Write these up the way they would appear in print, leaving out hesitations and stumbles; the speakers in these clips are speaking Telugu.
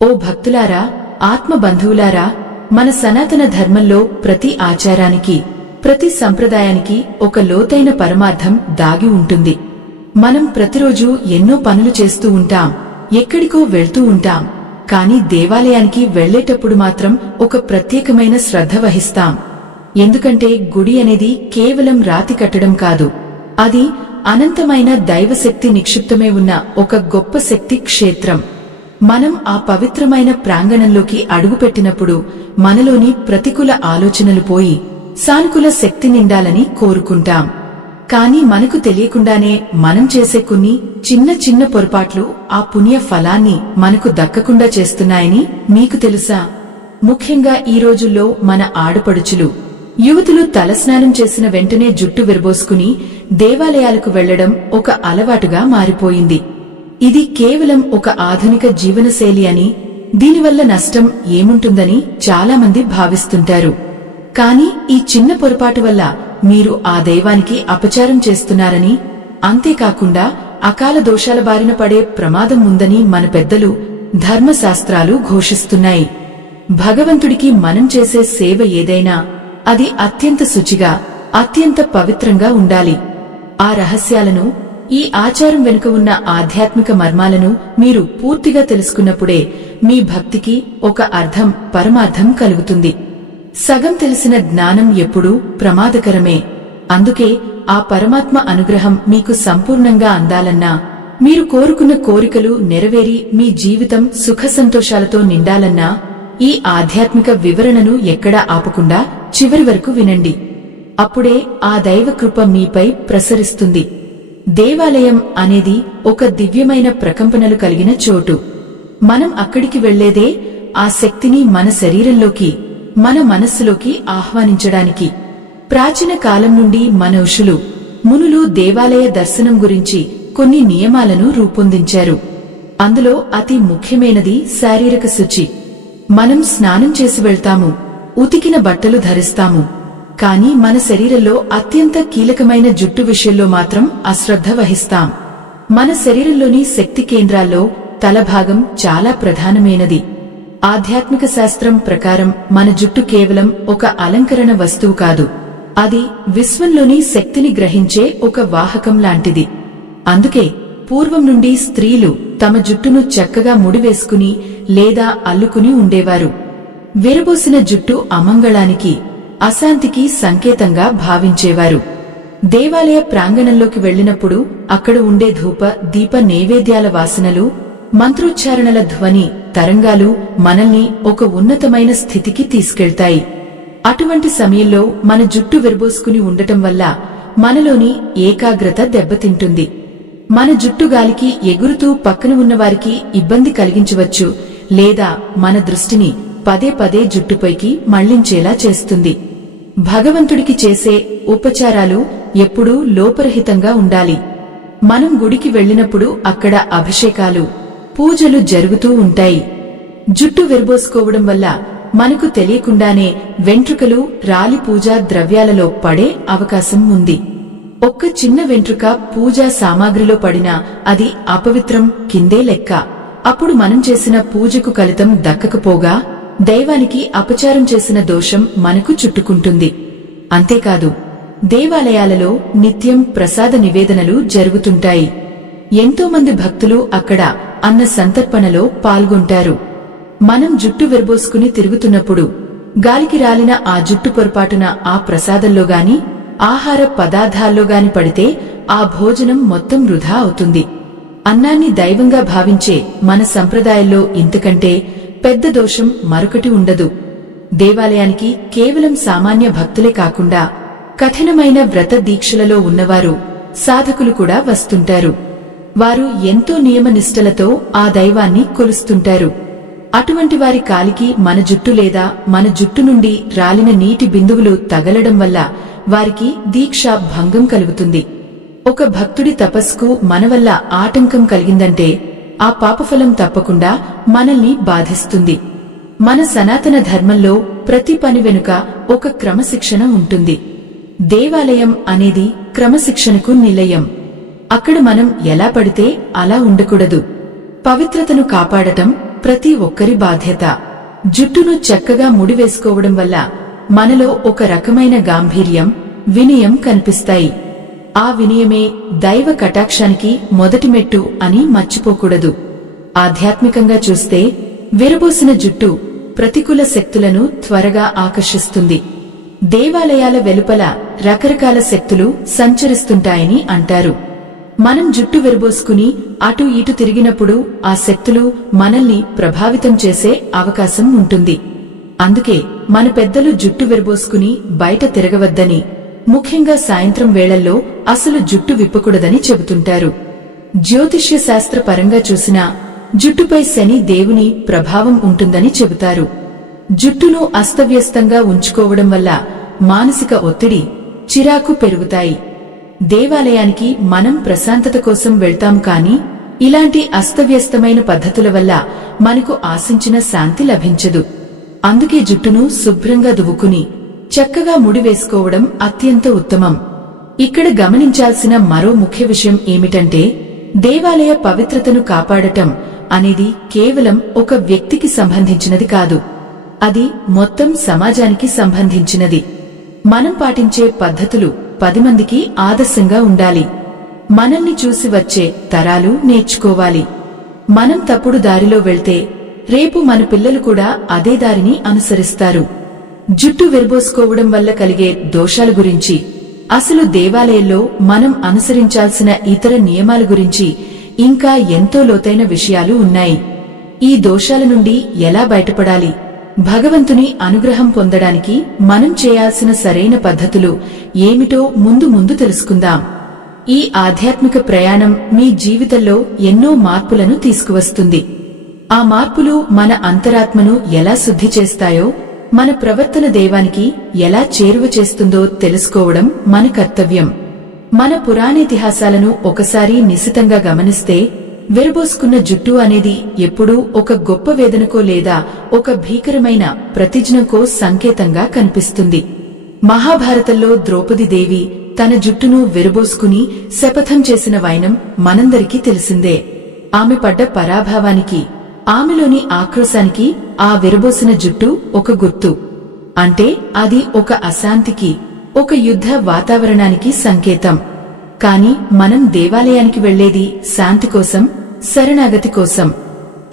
ఓ భక్తులారా, ఆత్మబంధువులారా, మన సనాతన ధర్మంలో ప్రతి ఆచారానికి, ప్రతి సంప్రదాయానికి ఒక లోతైన పరమార్థం దాగి ఉంటుంది. మనం ప్రతిరోజూ ఎన్నో పనులు చేస్తూ ఉంటాం, ఎక్కడికో వెళ్తూ ఉంటాం. కాని దేవాలయానికి వెళ్లేటప్పుడు మాత్రం ఒక ప్రత్యేకమైన శ్రద్ధ వహిస్తాం. ఎందుకంటే గుడి అనేది కేవలం రాతి కట్టడం కాదు, అది అనంతమైన దైవశక్తి నిక్షిప్తమై ఉన్న ఒక గొప్ప శక్తి క్షేత్రం. మనం ఆ పవిత్రమైన ప్రాంగణంలోకి అడుగుపెట్టినప్పుడు మనలోని ప్రతికూల ఆలోచనలు పోయి సానుకూల శక్తి నిండాలని కోరుకుంటాం. కాని మనకు తెలియకుండానే మనం చేసే కొన్ని చిన్న చిన్న పొరపాట్లు ఆ పుణ్య ఫలాన్ని మనకు దక్కకుండా చేస్తున్నాయని మీకు తెలుసా? ముఖ్యంగా ఈ రోజుల్లో మన ఆడపడుచులు, యువతులు తలస్నానం చేసిన వెంటనే జుట్టు విరబోసుకుని దేవాలయాలకు వెళ్లడం ఒక అలవాటుగా మారిపోయింది. ఇది కేవలం ఒక ఆధునిక జీవనశైలి అని, దీనివల్ల నష్టం ఏముంటుందని చాలామంది భావిస్తుంటారు. కాని ఈ చిన్న పొరపాటు వల్ల మీరు ఆ దైవానికి అపచారం చేస్తున్నారని, అంతేకాకుండా అకాల దోషాల బారిన పడే ప్రమాదం ఉందని మన పెద్దలు, ధర్మశాస్త్రాలు ఘోషిస్తున్నాయి. భగవంతుడికి మనం చేసే సేవ ఏదైనా అది అత్యంత శుచిగా, అత్యంత పవిత్రంగా ఉండాలి. ఆ రహస్యాలను, ఈ ఆచారం వెనుక ఉన్న ఆధ్యాత్మిక మర్మాలను మీరు పూర్తిగా తెలుసుకున్నప్పుడే మీ భక్తికి ఒక అర్థం, పరమార్థం కలుగుతుంది. సగం తెలిసిన జ్ఞానం ఎప్పుడూ ప్రమాదకరమే. అందుకే ఆ పరమాత్మ అనుగ్రహం మీకు సంపూర్ణంగా అందాలన్నా, మీరు కోరుకున్న కోరికలు నెరవేరి మీ జీవితం సుఖ సంతోషాలతో నిండాలన్నా ఈ ఆధ్యాత్మిక వివరణను ఎక్కడా ఆపకుండా చివరి వరకు వినండి. అప్పుడే ఆ దైవ కృప మీపై ప్రసరిస్తుంది. దేవాలయం అనేది ఒక దివ్యమైన ప్రకంపనలు కలిగిన చోటు. మనం అక్కడికి వెళ్లేదే ఆ శక్తిని మన శరీరంలోకి, మన మనస్సులోకి ఆహ్వానించడానికి. ప్రాచీన కాలం నుండి మన ఋషులు, మునులు దేవాలయ దర్శనం గురించి కొన్ని నియమాలను రూపొందించారు. అందులో అతి ముఖ్యమైనది శారీరక శుచి. మనం స్నానం చేసి వెళ్తాము, ఉతికిన బట్టలు ధరిస్తాము. కాని మన శరీరంలో అత్యంత కీలకమైన జుట్టు విషయంలో మాత్రం అశ్రద్ధ వహిస్తాం. మన శరీరంలోని శక్తి కేంద్రాల్లో తలభాగం చాలా ప్రధానమైనది. ఆధ్యాత్మిక శాస్త్రం ప్రకారం మన జుట్టు కేవలం ఒక అలంకరణ వస్తువు కాదు, అది విశ్వంలోని శక్తిని గ్రహించే ఒక వాహకం లాంటిది. అందుకే పూర్వం నుండి స్త్రీలు తమ జుట్టును చక్కగా ముడివేసుకుని లేదా అల్లుకుని ఉండేవారు. విరబోసిన జుట్టు అమంగళానికి, అశాంతికి సంకేతంగా భావించేవారు. దేవాలయ ప్రాంగణంలోకి వెళ్లినప్పుడు అక్కడ ఉండే ధూప, దీప నైవేద్యాల వాసనలు, మంత్రోచ్చారణల ధ్వని తరంగాలు మనల్ని ఒక ఉన్నతమైన స్థితికి తీసుకెళ్తాయి. అటువంటి సమయంలో మన జుట్టు విరబోసుకుని ఉండటం వల్ల మనలోని ఏకాగ్రత దెబ్బతింటుంది. మన జుట్టు గాలికి ఎగురుతూ పక్కన ఉన్నవారికి ఇబ్బంది కలిగించవచ్చు, లేదా మన దృష్టిని పదే పదే జుట్టుపైకి మళ్లించేలా చేస్తుంది. భగవంతుడికి చేసే ఉపచారాలు ఎప్పుడూ లోపరహితంగా ఉండాలి. మనం గుడికి వెళ్లినప్పుడు అక్కడ అభిషేకాలు, పూజలు జరుగుతూ ఉంటాయి. జుట్టు విరబోసుకోవడం వల్ల మనకు తెలియకుండానే వెంట్రుకలు రాలి పూజా ద్రవ్యాలలో పడే అవకాశం ఉంది. ఒక్క చిన్న వెంట్రుక పూజా సామాగ్రిలో పడినా అది అపవిత్రం కిందే లెక్క. అప్పుడు మనం చేసిన పూజకు ఫలితం దక్కకపోగా దైవానికి అపచారం చేసిన దోషం మనకు చుట్టుకుంటుంది. అంతేకాదు, దేవాలయాలలో నిత్యం ప్రసాద నివేదనలు జరుగుతుంటాయి. ఎంతో మంది భక్తులు అక్కడ అన్న సంతర్పణలో పాల్గొంటారు. మనం జుట్టు విరబోసుకుని తిరుగుతున్నప్పుడు గాలికి రాలిన ఆ జుట్టు పొరపాటున ఆ ప్రసాదంలో గాని, ఆహార పదార్థాల్లో గాని పడితే ఆ భోజనం మొత్తం వృధా అవుతుంది. అన్నాన్ని దైవంగా భావించే మన సంప్రదాయంలో ఇంతకంటే పెద్ద దోషం మరొకటి ఉండదు. దేవాలయానికి కేవలం సామాన్య భక్తులే కాకుండా కఠినమైన వ్రత దీక్షలలో ఉన్నవారు, సాధకులు కూడా వస్తుంటారు. వారు ఎంతో నియమనిష్టలతో ఆ దైవాన్ని కొలుస్తుంటారు. అటువంటి వారి కాలికి మన జుట్టు లేదా మన జుట్టు నుండి రాలిన నీటి బిందువులు తగలడం వల్ల వారికి దీక్ష భంగం కలుగుతుంది. ఒక భక్తుడి తపస్సుకు మన వల్ల ఆటంకం కలిగిందంటే ఆ పాపఫలం తప్పకుండా మనల్ని బాధిస్తుంది. మన సనాతన ధర్మంలో ప్రతి పని వెనుక ఒక క్రమశిక్షణ ఉంటుంది. దేవాలయం అనేది క్రమశిక్షణకు నిలయం. అక్కడ మనం ఎలా పడితే అలా ఉండకూడదు. పవిత్రతను కాపాడటం, ప్రతి ఒక్కరి బాధ్యత. జుట్టును చక్కగా ముడివేసుకోవడం వల్ల మనలో ఒక రకమైన గాంభీర్యం, వినయం కనిపిస్తాయి. ఆ వినయమే దైవ కటాక్షానికి మొదటి మెట్టు అని మర్చిపోకూడదు. ఆధ్యాత్మికంగా చూస్తే విరబోసిన జుట్టు ప్రతికూల శక్తులను త్వరగా ఆకర్షిస్తుంది. దేవాలయాల వెలుపల రకరకాల శక్తులు సంచరిస్తుంటాయని అంటారు. మనం జుట్టు విరబోసుకుని అటు ఇటు తిరిగినప్పుడు ఆ శక్తులు మనల్ని ప్రభావితం చేసే అవకాశం ఉంటుంది. అందుకే మన పెద్దలు జుట్టు విరబోసుకుని బయట తిరగవద్దని, ముఖ్యంగా సాయంత్రం వేళల్లో అసలు జుట్టు విప్పకూడదని చెబుతుంటారు. జ్యోతిష్య శాస్త్ర పరంగా చూసినా జుట్టుపై శని దేవుని ప్రభావం ఉంటుందని చెబుతారు. జుట్టును అస్తవ్యస్తంగా ఉంచుకోవడం వల్ల మానసిక ఒత్తిడి, చిరాకు పెరుగుతాయి. దేవాలయానికి మనం ప్రశాంతత కోసం వెళ్తాం కాని ఇలాంటి అస్తవ్యస్తమైన పద్ధతుల వల్ల మనకు ఆశించిన శాంతి లభించదు. అందుకే జుట్టును శుభ్రంగా దువ్వుకుని చక్కగా ముడివేసుకోవడం అత్యంత ఉత్తమం. ఇక్కడ గమనించాల్సిన మరో ముఖ్య విషయం ఏమిటంటే, దేవాలయ పవిత్రతను కాపాడటం అనేది కేవలం ఒక వ్యక్తికి సంబంధించినది కాదు. అది మొత్తం సమాజానికి సంబంధించినది. మనం పాటించే పద్ధతులు 10 మందికి ఆదర్శంగా ఉండాలి. మనల్ని చూసి వచ్చే తరాలు నేర్చుకోవాలి. మనం తప్పుడు దారిలో వెళ్తే రేపు మన పిల్లలు కూడా అదే దారిని అనుసరిస్తారు. జుట్టు విరబోసుకోవడం వల్ల కలిగే దోషాల గురించి, అసలు దేవాలయంలో మనం అనుసరించాల్సిన ఇతర నియమాల గురించి ఇంకా ఎంతో లోతైన విషయాలు ఉన్నాయి. ఈ దోషాల నుండి ఎలా బయటపడాలి, భగవంతుని అనుగ్రహం పొందడానికి మనం చేయాల్సిన సరైన పద్ధతులు ఏమిటో ముందు తెలుసుకుందాం. ఈ ఆధ్యాత్మిక ప్రయాణం మీ జీవితంలో ఎన్నో మార్పులను తీసుకువస్తుంది. ఆ మార్పులు మన అంతరాత్మను ఎలా శుద్ధి చేస్తాయో, మన ప్రవర్తన దైవానికి ఎలా చేరువ చేస్తుందో తెలుసుకోవడం మన కర్తవ్యం. మన పురాణేతిహాసాలను ఒకసారి నిశితంగా గమనిస్తే విరబోసుకున్న జుట్టు అనేది ఎప్పుడూ ఒక గొప్ప వేదనకో లేదా ఒక భీకరమైన ప్రతిజ్ఞకో సంకేతంగా కనిపిస్తుంది. మహాభారతంలో ద్రౌపదీదేవి తన జుట్టును విరబోసుకుని శపథం చేసిన వైనం మనందరికీ తెలిసిందే. ఆమె పడ్డ పరాభావానికి, ఆమెలోని ఆక్రోశానికి ఆ విరబోసిన జుట్టు ఒక గుర్తు. అంటే అది ఒక అశాంతికి, ఒక యుద్ధ వాతావరణానికి సంకేతం. కాని మనం దేవాలయానికి వెళ్లేది శాంతి కోసం, శరణాగతి కోసం.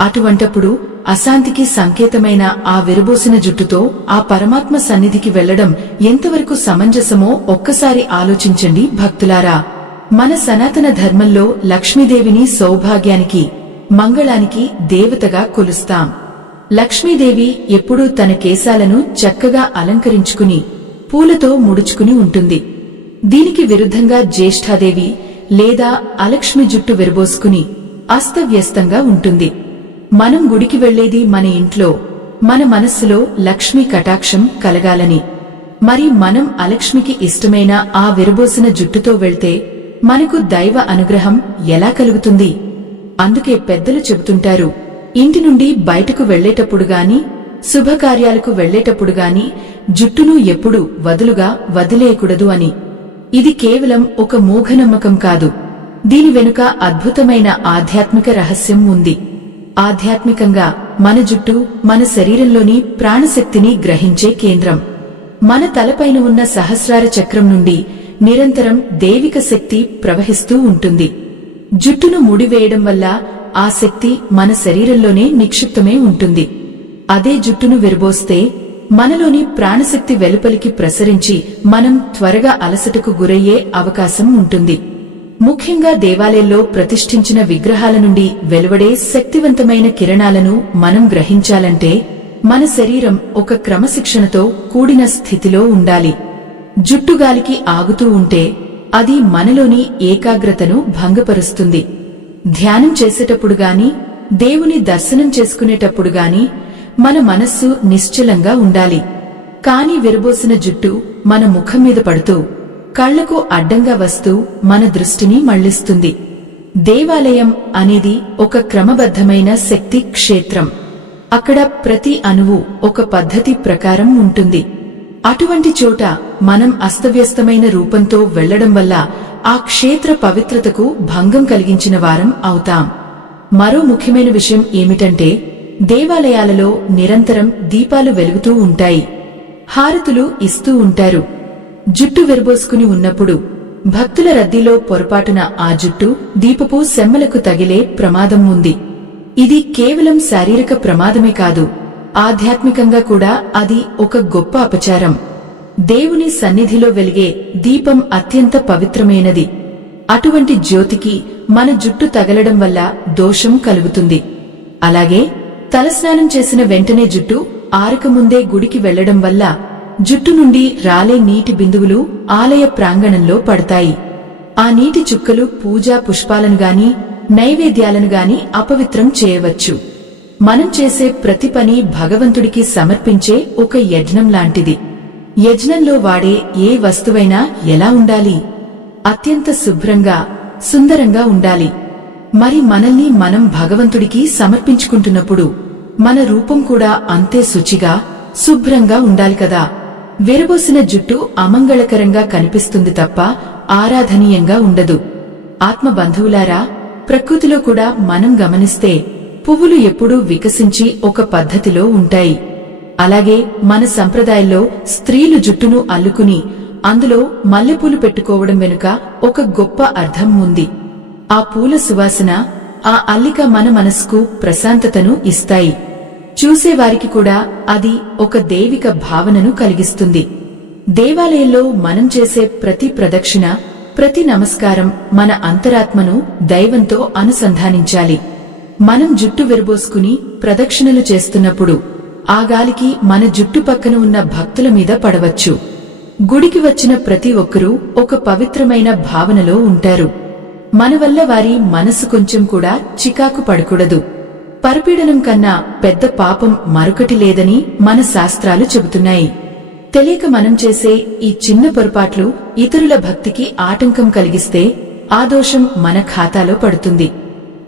అటువంటప్పుడు అశాంతికి సంకేతమైన ఆ విరబోసిన జుట్టుతో ఆ పరమాత్మ సన్నిధికి వెళ్లడం ఎంతవరకు సమంజసమో ఒక్కసారి ఆలోచించండి భక్తులారా. మన సనాతన ధర్మంలో లక్ష్మీదేవిని సౌభాగ్యానికి, మంగళానికి దేవతగా కొలుస్తాం. లక్ష్మీదేవి ఎప్పుడూ తన కేశాలను చక్కగా అలంకరించుకుని పూలతో ముడుచుకుని ఉంటుంది. దీనికి విరుద్ధంగా జ్యేష్ఠాదేవి లేదా అలక్ష్మి జుట్టు విరబోసుకుని అస్తవ్యస్తంగా ఉంటుంది. మనం గుడికి వెళ్లేది మన ఇంట్లో, మన మనస్సులో లక్ష్మీ కటాక్షం కలగాలని. మరి మనం అలక్ష్మికి ఇష్టమైన ఆ విరబోసిన జుట్టుతో వెళ్తే మనకు దైవ అనుగ్రహం ఎలా కలుగుతుంది? అందుకే పెద్దలు చెబుతుంటారు, ఇంటి నుండి బయటకు వెళ్లేటప్పుడు గాని, శుభకార్యాలకు వెళ్లేటప్పుడు గాని జుట్టును ఎప్పుడూ వదులుగా వదిలేయకూడదు అని. ఇది కేవలం ఒక మూఢనమ్మకం కాదు. దీని వెనుక అద్భుతమైన ఆధ్యాత్మిక రహస్యం ఉంది. ఆధ్యాత్మికంగా మన జుట్టు మన శరీరంలోని ప్రాణశక్తిని గ్రహించే కేంద్రం. మన తలపైన ఉన్న సహస్రార చక్రం నుండి నిరంతరం దైవిక శక్తి ప్రవహిస్తూ ఉంటుంది. జుట్టును ముడివేయడం వల్ల ఆ శక్తి మన శరీరంలోనే నిక్షిప్తమే ఉంటుంది. అదే జుట్టును విరబోస్తే మనలోని ప్రాణశక్తి వెలుపలికి ప్రసరించి మనం త్వరగా అలసటకు గురయ్యే అవకాశం ఉంటుంది. ముఖ్యంగా దేవాలయంలో ప్రతిష్ఠించిన విగ్రహాల నుండి వెలువడే శక్తివంతమైన కిరణాలను మనం గ్రహించాలంటే మన శరీరం ఒక క్రమశిక్షణతో కూడిన స్థితిలో ఉండాలి. జుట్టుగాలికి ఆగుతూ ఉంటే అది మనలోని ఏకాగ్రతను భంగపరుస్తుంది. ధ్యానం చేసేటప్పుడు గాని, దేవుని దర్శనం చేసుకునేటప్పుడు గాని మన మనస్సు నిశ్చలంగా ఉండాలి. కాని విరబోసిన జుట్టు మన ముఖం మీద పడుతూ, కళ్లకు అడ్డంగా వస్తూ మన దృష్టిని మళ్లిస్తుంది. దేవాలయం అనేది ఒక క్రమబద్ధమైన శక్తి క్షేత్రం. అక్కడ ప్రతి అణువు ఒక పద్ధతి ప్రకారం ఉంటుంది. అటువంటి చోట మనం అస్తవ్యస్తమైన రూపంతో వెళ్లడం వల్ల ఆ క్షేత్ర పవిత్రతకు భంగం కలిగించిన వారం అవుతాం. మరో ముఖ్యమైన విషయం ఏమిటంటే, దేవాలయాలలో నిరంతరం దీపాలు వెలుగుతూ ఉంటాయి, హారతులు ఇస్తూ ఉంటారు. జుట్టు విరబోసుకుని ఉన్నప్పుడు భక్తుల రద్దీలో పొరపాటున ఆ జుట్టు దీపపు సెమ్మలకు తగిలే ప్రమాదం ఉంది. ఇది కేవలం శారీరక ప్రమాదమే కాదు, ఆధ్యాత్మికంగా కూడా అది ఒక గొప్ప అపచారం. దేవుని సన్నిధిలో వెలిగే దీపం అత్యంత పవిత్రమైనది. అటువంటి జ్యోతికి మన జుట్టు తగలడం వల్ల దోషం కలుగుతుంది. అలాగే తలస్నానం చేసిన వెంటనే జుట్టు ఆరకముందే గుడికి వెళ్లడం వల్ల జుట్టు నుండి రాలే నీటి బిందువులు ఆలయ ప్రాంగణంలో పడతాయి. ఆ నీటి చుక్కలు పూజా పుష్పాలను గాని నైవేద్యాలను గాని అపవిత్రం చేయవచ్చు. మనం చేసే ప్రతి పని భగవంతుడికి సమర్పించే ఒక యజ్ఞం లాంటిది. యజ్ఞంలో వాడే ఏ వస్తువైనా ఎలా ఉండాలి? అత్యంత శుభ్రంగా, సుందరంగా ఉండాలి. మరి మనల్ని మనం భగవంతుడికి సమర్పించుకుంటున్నప్పుడు మన రూపం కూడా అంతే శుచిగా, శుభ్రంగా ఉండాలి కదా. విరబోసిన జుట్టు అమంగళకరంగా కనిపిస్తుంది తప్ప ఆరాధనీయంగా ఉండదు. ఆత్మ బంధువులారా, ప్రకృతిలో కూడా మనం గమనిస్తే పువ్వులు ఎప్పుడూ వికసించి ఒక పద్ధతిలో ఉంటాయి. అలాగే మన సంప్రదాయంలో స్త్రీలు జుట్టును అల్లుకుని అందులో మల్లెపూలు పెట్టుకోవడం వెనుక ఒక గొప్ప అర్థం ఉంది. ఆ పూల సువాసన, ఆ అల్లిక మన మనసుకు ప్రశాంతతను ఇస్తాయి. చూసేవారికి కూడా అది ఒక దైవిక భావనను కలిగిస్తుంది. దేవాలయంలో మనం చేసే ప్రతి ప్రదక్షిణ, ప్రతి నమస్కారం మన అంతరాత్మను దైవంతో అనుసంధానించాలి. మనం జుట్టు విరబోసుకుని ప్రదక్షిణలు చేస్తున్నప్పుడు ఆ గాలికి మన జుట్టు పక్కన ఉన్న భక్తుల మీద పడవచ్చు. గుడికి వచ్చిన ప్రతి ఒక్కరూ ఒక పవిత్రమైన భావనలో ఉంటారు. మన వల్ల వారి మనసు కొంచెం కూడా చికాకు పడకూడదు. పరపీడనం కన్నా పెద్ద పాపం మరొకటి లేదని మన శాస్త్రాలు చెబుతున్నాయి. తెలియక మనం చేసే ఈ చిన్న పొరపాట్లు ఇతరుల భక్తికి ఆటంకం కలిగిస్తే ఆ దోషం మన ఖాతాలో పడుతుంది.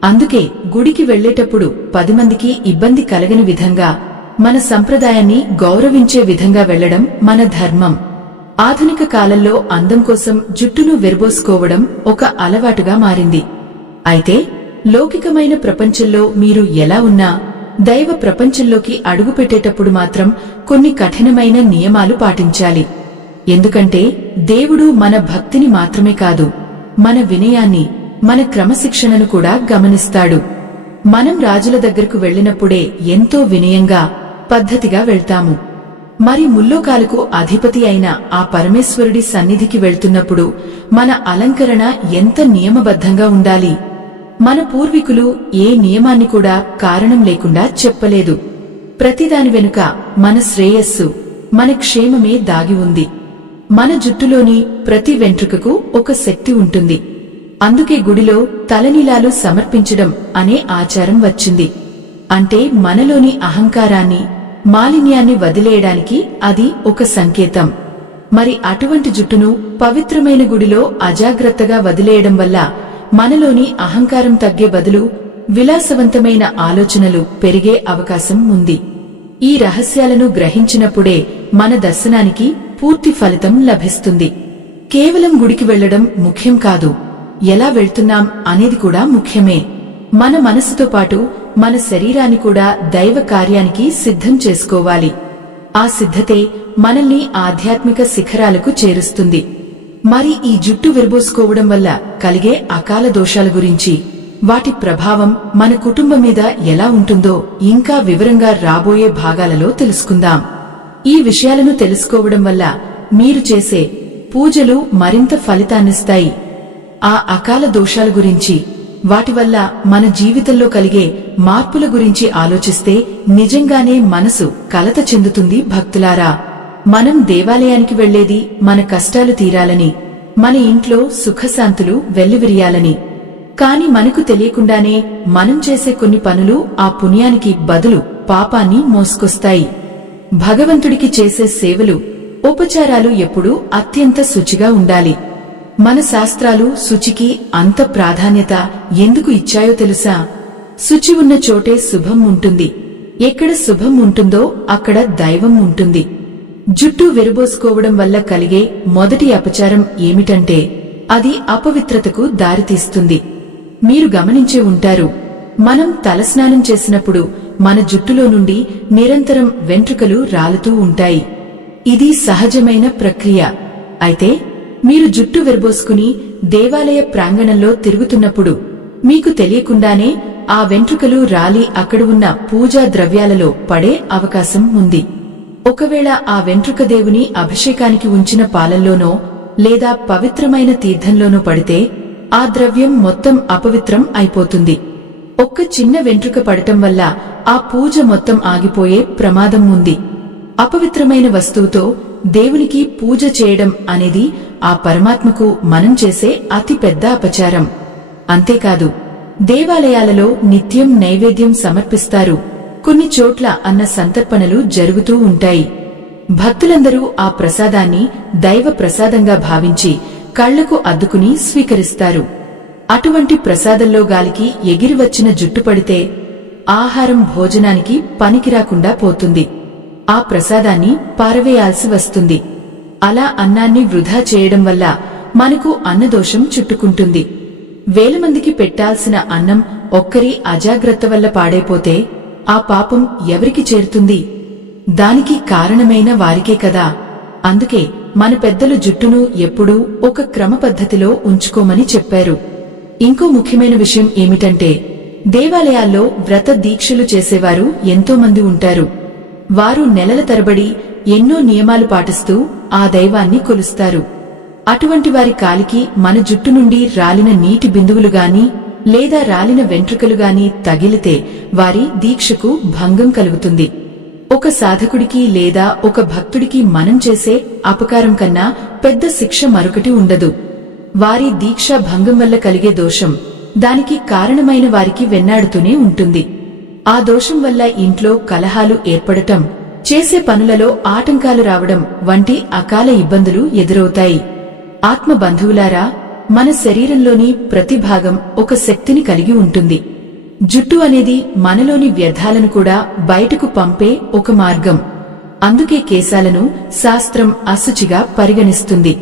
అందుకే గుడికి వెళ్లేటప్పుడు 10 మందికి ఇబ్బంది కలగని విధంగా, మన సంప్రదాయాన్ని గౌరవించే విధంగా వెళ్లడం మన ధర్మం. ఆధునిక కాలంలో అందం కోసం జుట్టును విరబోసుకోవడం ఒక అలవాటుగా మారింది. అయితే లౌకికమైన ప్రపంచంలో మీరు ఎలా ఉన్నా దైవ ప్రపంచంలోకి అడుగుపెట్టేటప్పుడు మాత్రం కొన్ని కఠినమైన నియమాలు పాటించాలి. ఎందుకంటే దేవుడు మన భక్తిని మాత్రమే కాదు, మన వినయాన్ని, మన క్రమశిక్షణను కూడా గమనిస్తాడు. మనం రాజుల దగ్గరకు వెళ్లినప్పుడే ఎంతో వినయంగా, పద్ధతిగా వెళ్తాము. మరి ముల్లోకాలకు అధిపతి అయిన ఆ పరమేశ్వరుడి సన్నిధికి వెళ్తున్నప్పుడు మన అలంకరణ ఎంత నియమబద్ధంగా ఉండాలి. మన పూర్వీకులు ఏ నియమాన్ని కూడా కారణం లేకుండా చెప్పలేదు. ప్రతిదాని వెనుక మన శ్రేయస్సు, మన క్షేమమే దాగి ఉంది. మన జుట్టులోని ప్రతి వెంట్రుకకు ఒక శక్తి ఉంటుంది. అందుకే గుడిలో తలనీలాలు సమర్పించడం అనే ఆచారం వచ్చింది. అంటే మనలోని అహంకారాన్ని, మాలిన్యాన్ని వదిలేయడానికి అది ఒక సంకేతం. మరి అటువంటి జుట్టును పవిత్రమైన గుడిలో అజాగ్రత్తగా వదిలేయడం వల్ల మనలోని అహంకారం తగ్గే బదులు విలాసవంతమైన ఆలోచనలు పెరిగే అవకాశం ఉంది. ఈ రహస్యాలను గ్రహించినప్పుడే మన దర్శనానికి పూర్తి ఫలితం లభిస్తుంది. కేవలం గుడికి వెళ్లడం ముఖ్యం కాదు, ఎలా వెళ్తున్నాం అనేది కూడా ముఖ్యమే. మన మనసుతో పాటు మన శరీరాన్ని కూడా దైవ కార్యానికి సిద్ధం చేసుకోవాలి. ఆ సిద్ధతే మనల్ని ఆధ్యాత్మిక శిఖరాలకు చేరుస్తుంది. మరి ఈ జుట్టు విరబోసుకోవడం వల్ల కలిగే అకాల దోషాల గురించి, వాటి ప్రభావం మన కుటుంబం మీద ఎలా ఉంటుందో ఇంకా వివరంగా రాబోయే భాగాలలో తెలుసుకుందాం. ఈ విషయాలను తెలుసుకోవడం వల్ల మీరు చేసే పూజలు మరింత ఫలితాన్నిస్తాయి. ఆ అకాల దోషాల గురించి, వాటి వల్ల మన జీవితంలో కలిగే మార్పుల గురించి ఆలోచిస్తే నిజంగానే మనసు కలత చెందుతుంది. భక్తులారా, మనం దేవాలయానికి వెళ్లేది మన కష్టాలు తీరాలని, మన ఇంట్లో సుఖశాంతులు వెల్లివిరియాలని. కాని మనకు తెలియకుండానే మనం చేసే కొన్ని పనులు ఆ పుణ్యానికి బదులు పాపాన్ని మోసుకొస్తాయి. భగవంతుడికి చేసే సేవలు, ఉపచారాలు ఎప్పుడూ అత్యంత శుచిగా ఉండాలి. మన శాస్త్రాలు శుచికి అంత ప్రాధాన్యత ఎందుకు ఇచ్చాయో తెలుసా? శుచి ఉన్న చోటే శుభం ఉంటుంది. ఎక్కడ శుభం ఉంటుందో అక్కడ దైవం ఉంటుంది. జుట్టు విరబోసుకోవడం వల్ల కలిగే మొదటి అపచారం ఏమిటంటే అది అపవిత్రతకు దారితీస్తుంది. మీరు గమనించే ఉంటారు, మనం తలస్నానం చేసినప్పుడు మన జుట్టులో నుండి నిరంతరం వెంట్రుకలు రాలుతూ ఉంటాయి. ఇది సహజమైన ప్రక్రియ. అయితే మీరు జుట్టు విరబోసుకుని దేవాలయ ప్రాంగణంలో తిరుగుతున్నప్పుడు మీకు తెలియకుండానే ఆ వెంట్రుకలు రాలి అక్కడ ఉన్న పూజా ద్రవ్యాలలో పడే అవకాశం ఉంది. ఒకవేళ ఆ వెంట్రుక దేవుని అభిషేకానికి ఉంచిన పాలల్లోనో లేదా పవిత్రమైన తీర్థంలోనో పడితే ఆ ద్రవ్యం మొత్తం అపవిత్రం అయిపోతుంది. ఒక్క చిన్న వెంట్రుక పడటం వల్ల ఆ పూజ మొత్తం ఆగిపోయే ప్రమాదం ఉంది. అపవిత్రమైన వస్తువుతో దేవునికి పూజ చేయడం అనేది ఆ పరమాత్మకు మనం చేసే అతి పెద్ద అపచారం. అంతేకాదు, దేవాలయాలలో నిత్యం నైవేద్యం సమర్పిస్తారు. కొన్ని చోట్ల అన్న సంతర్పణలు జరుగుతూ ఉంటాయి. భక్తులందరూ ఆ ప్రసాదాన్ని దైవ ప్రసాదంగా భావించి కళ్లకు అద్దుకుని స్వీకరిస్తారు. అటువంటి ప్రసాదంలో గాలికి ఎగిరివచ్చిన జుట్టు పడితే ఆహారం భోజనానికి పనికిరాకుండా పోతుంది. ఆ ప్రసాదాన్ని పారవేయాల్సి వస్తుంది. అలా అన్నాన్ని వృధా చేయడం వల్ల మనకు అన్నదోషం చుట్టుకుంటుంది. వేల మందికి పెట్టాల్సిన అన్నం ఒక్కరి అజాగ్రత్త వల్ల పాడైపోతే ఆ పాపం ఎవరికి చేరుతుంది? దానికి కారణమైన వారికే కదా. అందుకే మన పెద్దలు జుట్టును ఎప్పుడూ ఒక క్రమ పద్ధతిలో ఉంచుకోమని చెప్పారు. ఇంకో ముఖ్యమైన విషయం ఏమిటంటే, దేవాలయాల్లో వ్రత దీక్షలు చేసేవారు ఎంతో మంది ఉంటారు. వారు నెలల తరబడి ఎన్నో నియమాలు పాటిస్తూ ఆ దైవాన్ని కొలుస్తారు. అటువంటి వారి కాలికి మన జుట్టు నుండి రాలిన నీటి బిందువులు గాని లేదా రాలిన వెంట్రుకలు గాని తగిలితే వారి దీక్షకు భంగం కలుగుతుంది. ఒక సాధకుడికి లేదా ఒక భక్తుడికి మనం చేసే అపకారం కన్నా పెద్ద శిక్ష మరొకటి ఉండదు. వారి దీక్ష భంగం వల్ల కలిగే దోషం దానికి కారణమైన వారికి వెన్నాడుతూనే ఉంటుంది. ఆ దోషం వల్ల ఇంట్లో కలహాలు ఏర్పడటం, చేసే పనులలో ఆటంకాలు రావడం వంటి అకాల ఇబ్బందులు ఎదురవుతాయి. ఆత్మ బంధువులారా, మన శరీరంలోని ప్రతి భాగం ఒక శక్తిని కలిగి ఉంటుంది. జుట్టు అనేది మనలోని వ్యర్థాలను కూడా బయటకు పంపే ఒక మార్గం. అందుకే కేశాలను శాస్త్రం అశుచిగా పరిగణిస్తుంది.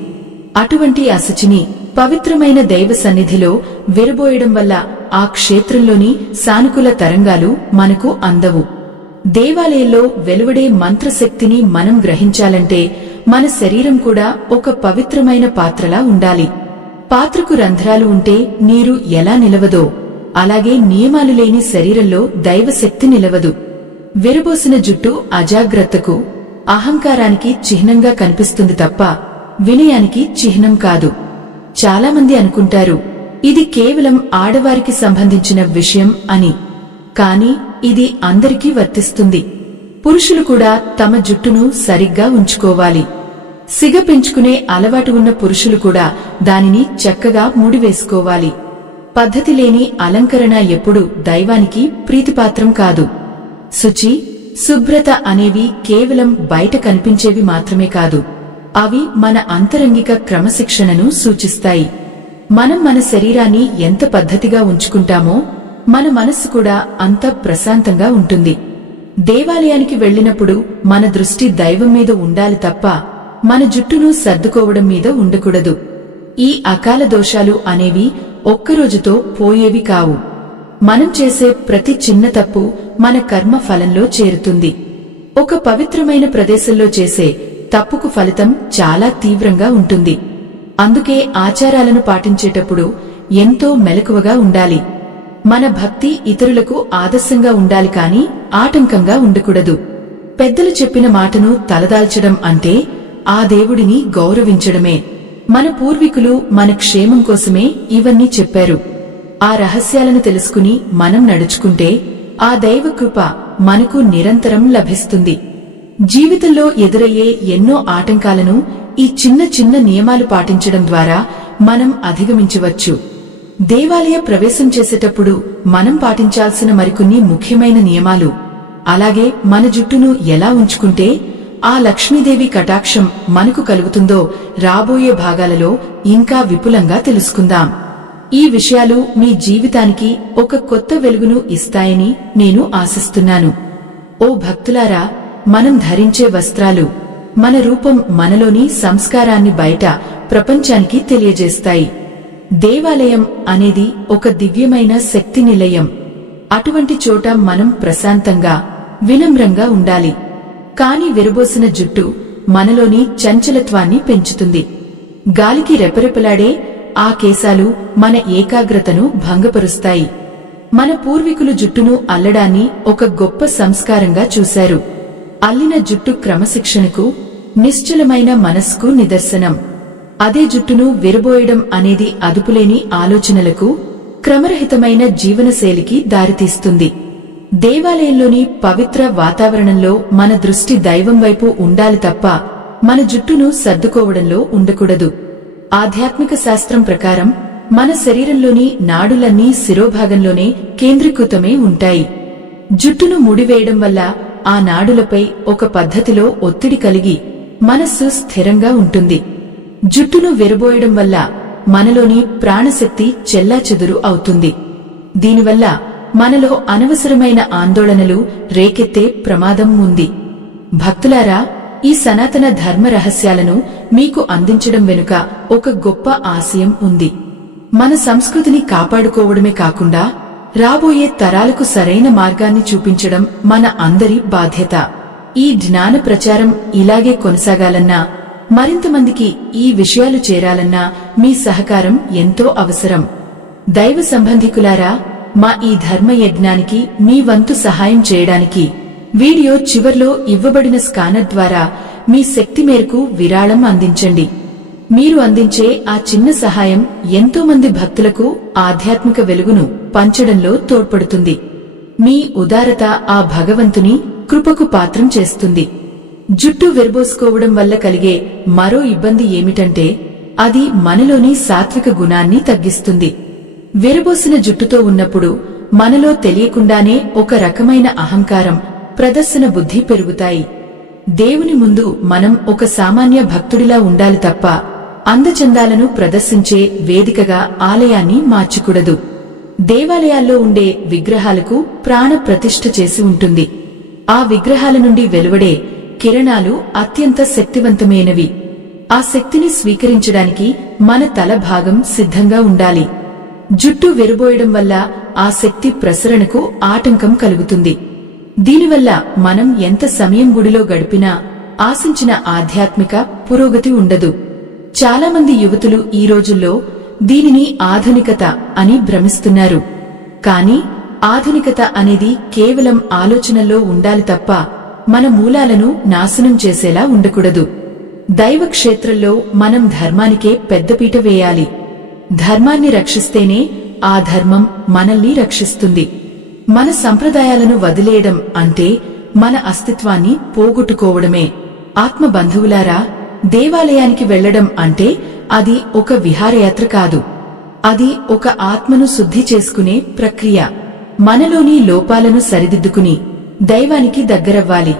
అటువంటి అశుచిని పవిత్రమైన దైవ సన్నిధిలో విరబోయడం వల్ల ఆ క్షేత్రంలోని సానుకూల తరంగాలు మనకు అందవు. దేవాలయంలో వెలువడే మంత్రశక్తిని మనం గ్రహించాలంటే మన శరీరం కూడా ఒక పవిత్రమైన పాత్రలా ఉండాలి. పాత్రకు రంధ్రాలు ఉంటే నీరు ఎలా నిలవదో అలాగే నియమాలు లేని శరీరంలో దైవశక్తి నిలవదు. విరబోసిన జుట్టు అజాగ్రత్తకు, అహంకారానికి చిహ్నంగా కనిపిస్తుంది తప్ప వినయానికి చిహ్నం కాదు. చాలామంది అనుకుంటారు ఇది కేవలం ఆడవారికి సంబంధించిన విషయం అని. కాని ఇది అందరికీ వర్తిస్తుంది. పురుషులు కూడా తమ జుట్టును సరిగ్గా ఉంచుకోవాలి. సిగ పెంచుకునే అలవాటు ఉన్న పురుషులు కూడా దానిని చక్కగా ముడివేసుకోవాలి. పద్ధతి లేని అలంకరణ ఎప్పుడు దైవానికి ప్రీతిపాత్రం కాదు. శుచి, శుభ్రత అనేవి కేవలం బయట కనిపించేవి మాత్రమే కాదు, అవి మన అంతరంగిక క్రమశిక్షణను సూచిస్తాయి. మనం మన శరీరాన్ని ఎంత పద్ధతిగా ఉంచుకుంటామో మన మనస్సు కూడా అంత ప్రశాంతంగా ఉంటుంది. దేవాలయానికి వెళ్లినప్పుడు మన దృష్టి దైవం మీద ఉండాలి తప్ప మన జుట్టును సర్దుకోవడం మీద ఉండకూడదు. ఈ అకాల దోషాలు అనేవి ఒక్కరోజుతో పోయేవి కావు. మనం చేసే ప్రతి చిన్న తప్పు మన కర్మ ఫలంలో చేరుతుంది. ఒక పవిత్రమైన ప్రదేశంలో చేసే తప్పుకు ఫలితం చాలా తీవ్రంగా ఉంటుంది. అందుకే ఆచారాలను పాటించేటప్పుడు ఎంతో మెలకువగా ఉండాలి. మన భక్తి ఇతరులకు ఆదర్శంగా ఉండాలి కాని ఆటంకంగా ఉండకూడదు. పెద్దలు చెప్పిన మాటను తలదాల్చడం అంటే ఆ దేవుడిని గౌరవించడమే. మన పూర్వీకులు మన క్షేమం కోసమే ఇవన్నీ చెప్పారు. ఆ రహస్యాలను తెలుసుకుని మనం నడుచుకుంటే ఆ దైవ కృప మనకు నిరంతరం లభిస్తుంది. జీవితంలో ఎదురయ్యే ఎన్నో ఆటంకాలను ఈ చిన్న చిన్న నియమాలు పాటించడం ద్వారా మనం అధిగమించవచ్చు. దేవాలయ ప్రవేశం చేసేటప్పుడు మనం పాటించాల్సిన మరికొన్ని ముఖ్యమైన నియమాలు, అలాగే మన జుట్టును ఎలా ఉంచుకుంటే ఆ లక్ష్మీదేవి కటాక్షం మనకు కలుగుతుందో రాబోయే భాగాలలో ఇంకా విపులంగా తెలుసుకుందాం. ఈ విషయాలు మీ జీవితానికి ఒక కొత్త వెలుగును ఇస్తాయని నేను ఆశిస్తున్నాను. ఓ భక్తులారా, మనం ధరించే వస్త్రాలు, మన రూపం మనలోని సంస్కారాన్ని బయట ప్రపంచానికి తెలియజేస్తాయి. దేవాలయం అనేది ఒక దివ్యమైన శక్తి నిలయం. అటువంటి చోట మనం ప్రశాంతంగా వినమ్రంగా ఉండాలి. కాని విరబోసిన జుట్టు మనలోని చంచలత్వాన్ని పెంచుతుంది. గాలికి రెపరెపలాడే ఆ కేశాలు మన ఏకాగ్రతను భంగపరుస్తాయి. మన పూర్వీకులు జుట్టును అల్లడాన్ని ఒక గొప్ప సంస్కారంగా చూశారు. అల్లిన జుట్టు క్రమశిక్షణకు, నిశ్చలమైన మనస్సుకు నిదర్శనం. అదే జుట్టును విరబోయడం అనేది అదుపులేని ఆలోచనలకు, క్రమరహితమైన జీవనశైలికి దారితీస్తుంది. దేవాలయంలోని పవిత్ర వాతావరణంలో మన దృష్టి దైవం వైపు ఉండాలి తప్ప మన జుట్టును సర్దుకోవడంలో ఉండకూడదు. ఆధ్యాత్మిక శాస్త్రం ప్రకారం మన శరీరంలోని నాడులన్నీ శిరోభాగంలోనే కేంద్రీకృతమై ఉంటాయి. జుట్టును ముడివేయడం వల్ల ఆ నాడులపై ఒక పద్ధతిలో ఒత్తిడి కలిగి మనస్సు స్థిరంగా ఉంటుంది. జుట్టును విరబోయడం వల్ల మనలోని ప్రాణశక్తి చెల్లాచెదురు అవుతుంది. దీనివల్ల మనలో అనవసరమైన ఆందోళనలు రేకెత్తే ప్రమాదం ఉంది. భక్తులారా, ఈ సనాతన ధర్మ రహస్యాలను మీకు అందించడం వెనుక ఒక గొప్ప ఆశయం ఉంది. మన సంస్కృతిని కాపాడుకోవడమే కాకుండా రాబోయే తరాలకు సరైన మార్గాన్ని చూపించడం మన అందరి బాధ్యత. ఈ జ్ఞాన ప్రచారం ఇలాగే కొనసాగాలన్నా, మరింతమందికి ఈ విషయాలు చేరాలన్నా మీ సహకారం ఎంతో అవసరం. దైవ సంబంధికులారా, మా ఈ ధర్మ యజ్ఞానికి మీ వంతు సహాయం చేయడానికి వీడియో చివర్లో ఇవ్వబడిన స్కానర్ ద్వారా మీ శక్తి మేరకు విరాళం అందించండి. మీరు అందించే ఆ చిన్న సహాయం ఎంతో మంది భక్తులకు ఆధ్యాత్మిక వెలుగును పంచడంలో తోడ్పడుతుంది. మీ ఉదారత ఆ భగవంతుని కృపకు పాత్రం చేస్తుంది. జుట్టు విరబోసుకోవడం వల్ల కలిగే మరో ఇబ్బంది ఏమిటంటే అది మనలోని సాత్విక గుణాన్ని తగ్గిస్తుంది. విరబోసిన జుట్టుతో ఉన్నప్పుడు మనలో తెలియకుండానే ఒక రకమైన అహంకారం, ప్రదర్శన బుద్ధి పెరుగుతాయి. దేవుని ముందు మనం ఒక సామాన్య భక్తుడిలా ఉండాలి తప్ప అందచందాలను ప్రదర్శించే వేదికగా ఆలయాన్ని మార్చకూడదు. దేవాలయాల్లో ఉండే విగ్రహాలకు ప్రాణ ప్రతిష్ఠ చేసి ఉంటుంది. ఆ విగ్రహాల నుండి వెలువడే కిరణాలు అత్యంత శక్తివంతమైనవి. ఆ శక్తిని స్వీకరించడానికి మన తల భాగం సిద్ధంగా ఉండాలి. జుట్టు విరబోయడం వల్ల ఆ శక్తి ప్రసరణకు ఆటంకం కలుగుతుంది. దీనివల్ల మనం ఎంత సమయం గుడిలో గడిపినా ఆశించిన ఆధ్యాత్మిక పురోగతి ఉండదు. చాలామంది యువతులు ఈ రోజుల్లో దీనిని ఆధునికత అని భ్రమిస్తున్నారు. కాని ఆధునికత అనేది కేవలం ఆలోచనల్లో ఉండాలి తప్ప మన మూలాలను నాశనం చేసేలా ఉండకూడదు. దైవ క్షేత్రంలో మనం ధర్మానికే పెద్దపీట వేయాలి. ధర్మాన్ని రక్షిస్తేనే ఆ ధర్మం మనల్ని రక్షిస్తుంది. మన సంప్రదాయాలను వదిలేయడం అంటే మన అస్తిత్వాన్ని పోగొట్టుకోవడమే. ఆత్మ బంధువులారా, దేవాలయానికి వెళ్లడం అంటే అది ఒక విహారయాత్ర కాదు. అది ఒక ఆత్మను శుద్ధి చేసుకునే ప్రక్రియ. మనలోని లోపాలను సరిదిద్దుకుని దైవానికి దగ్గరవ్వాలి.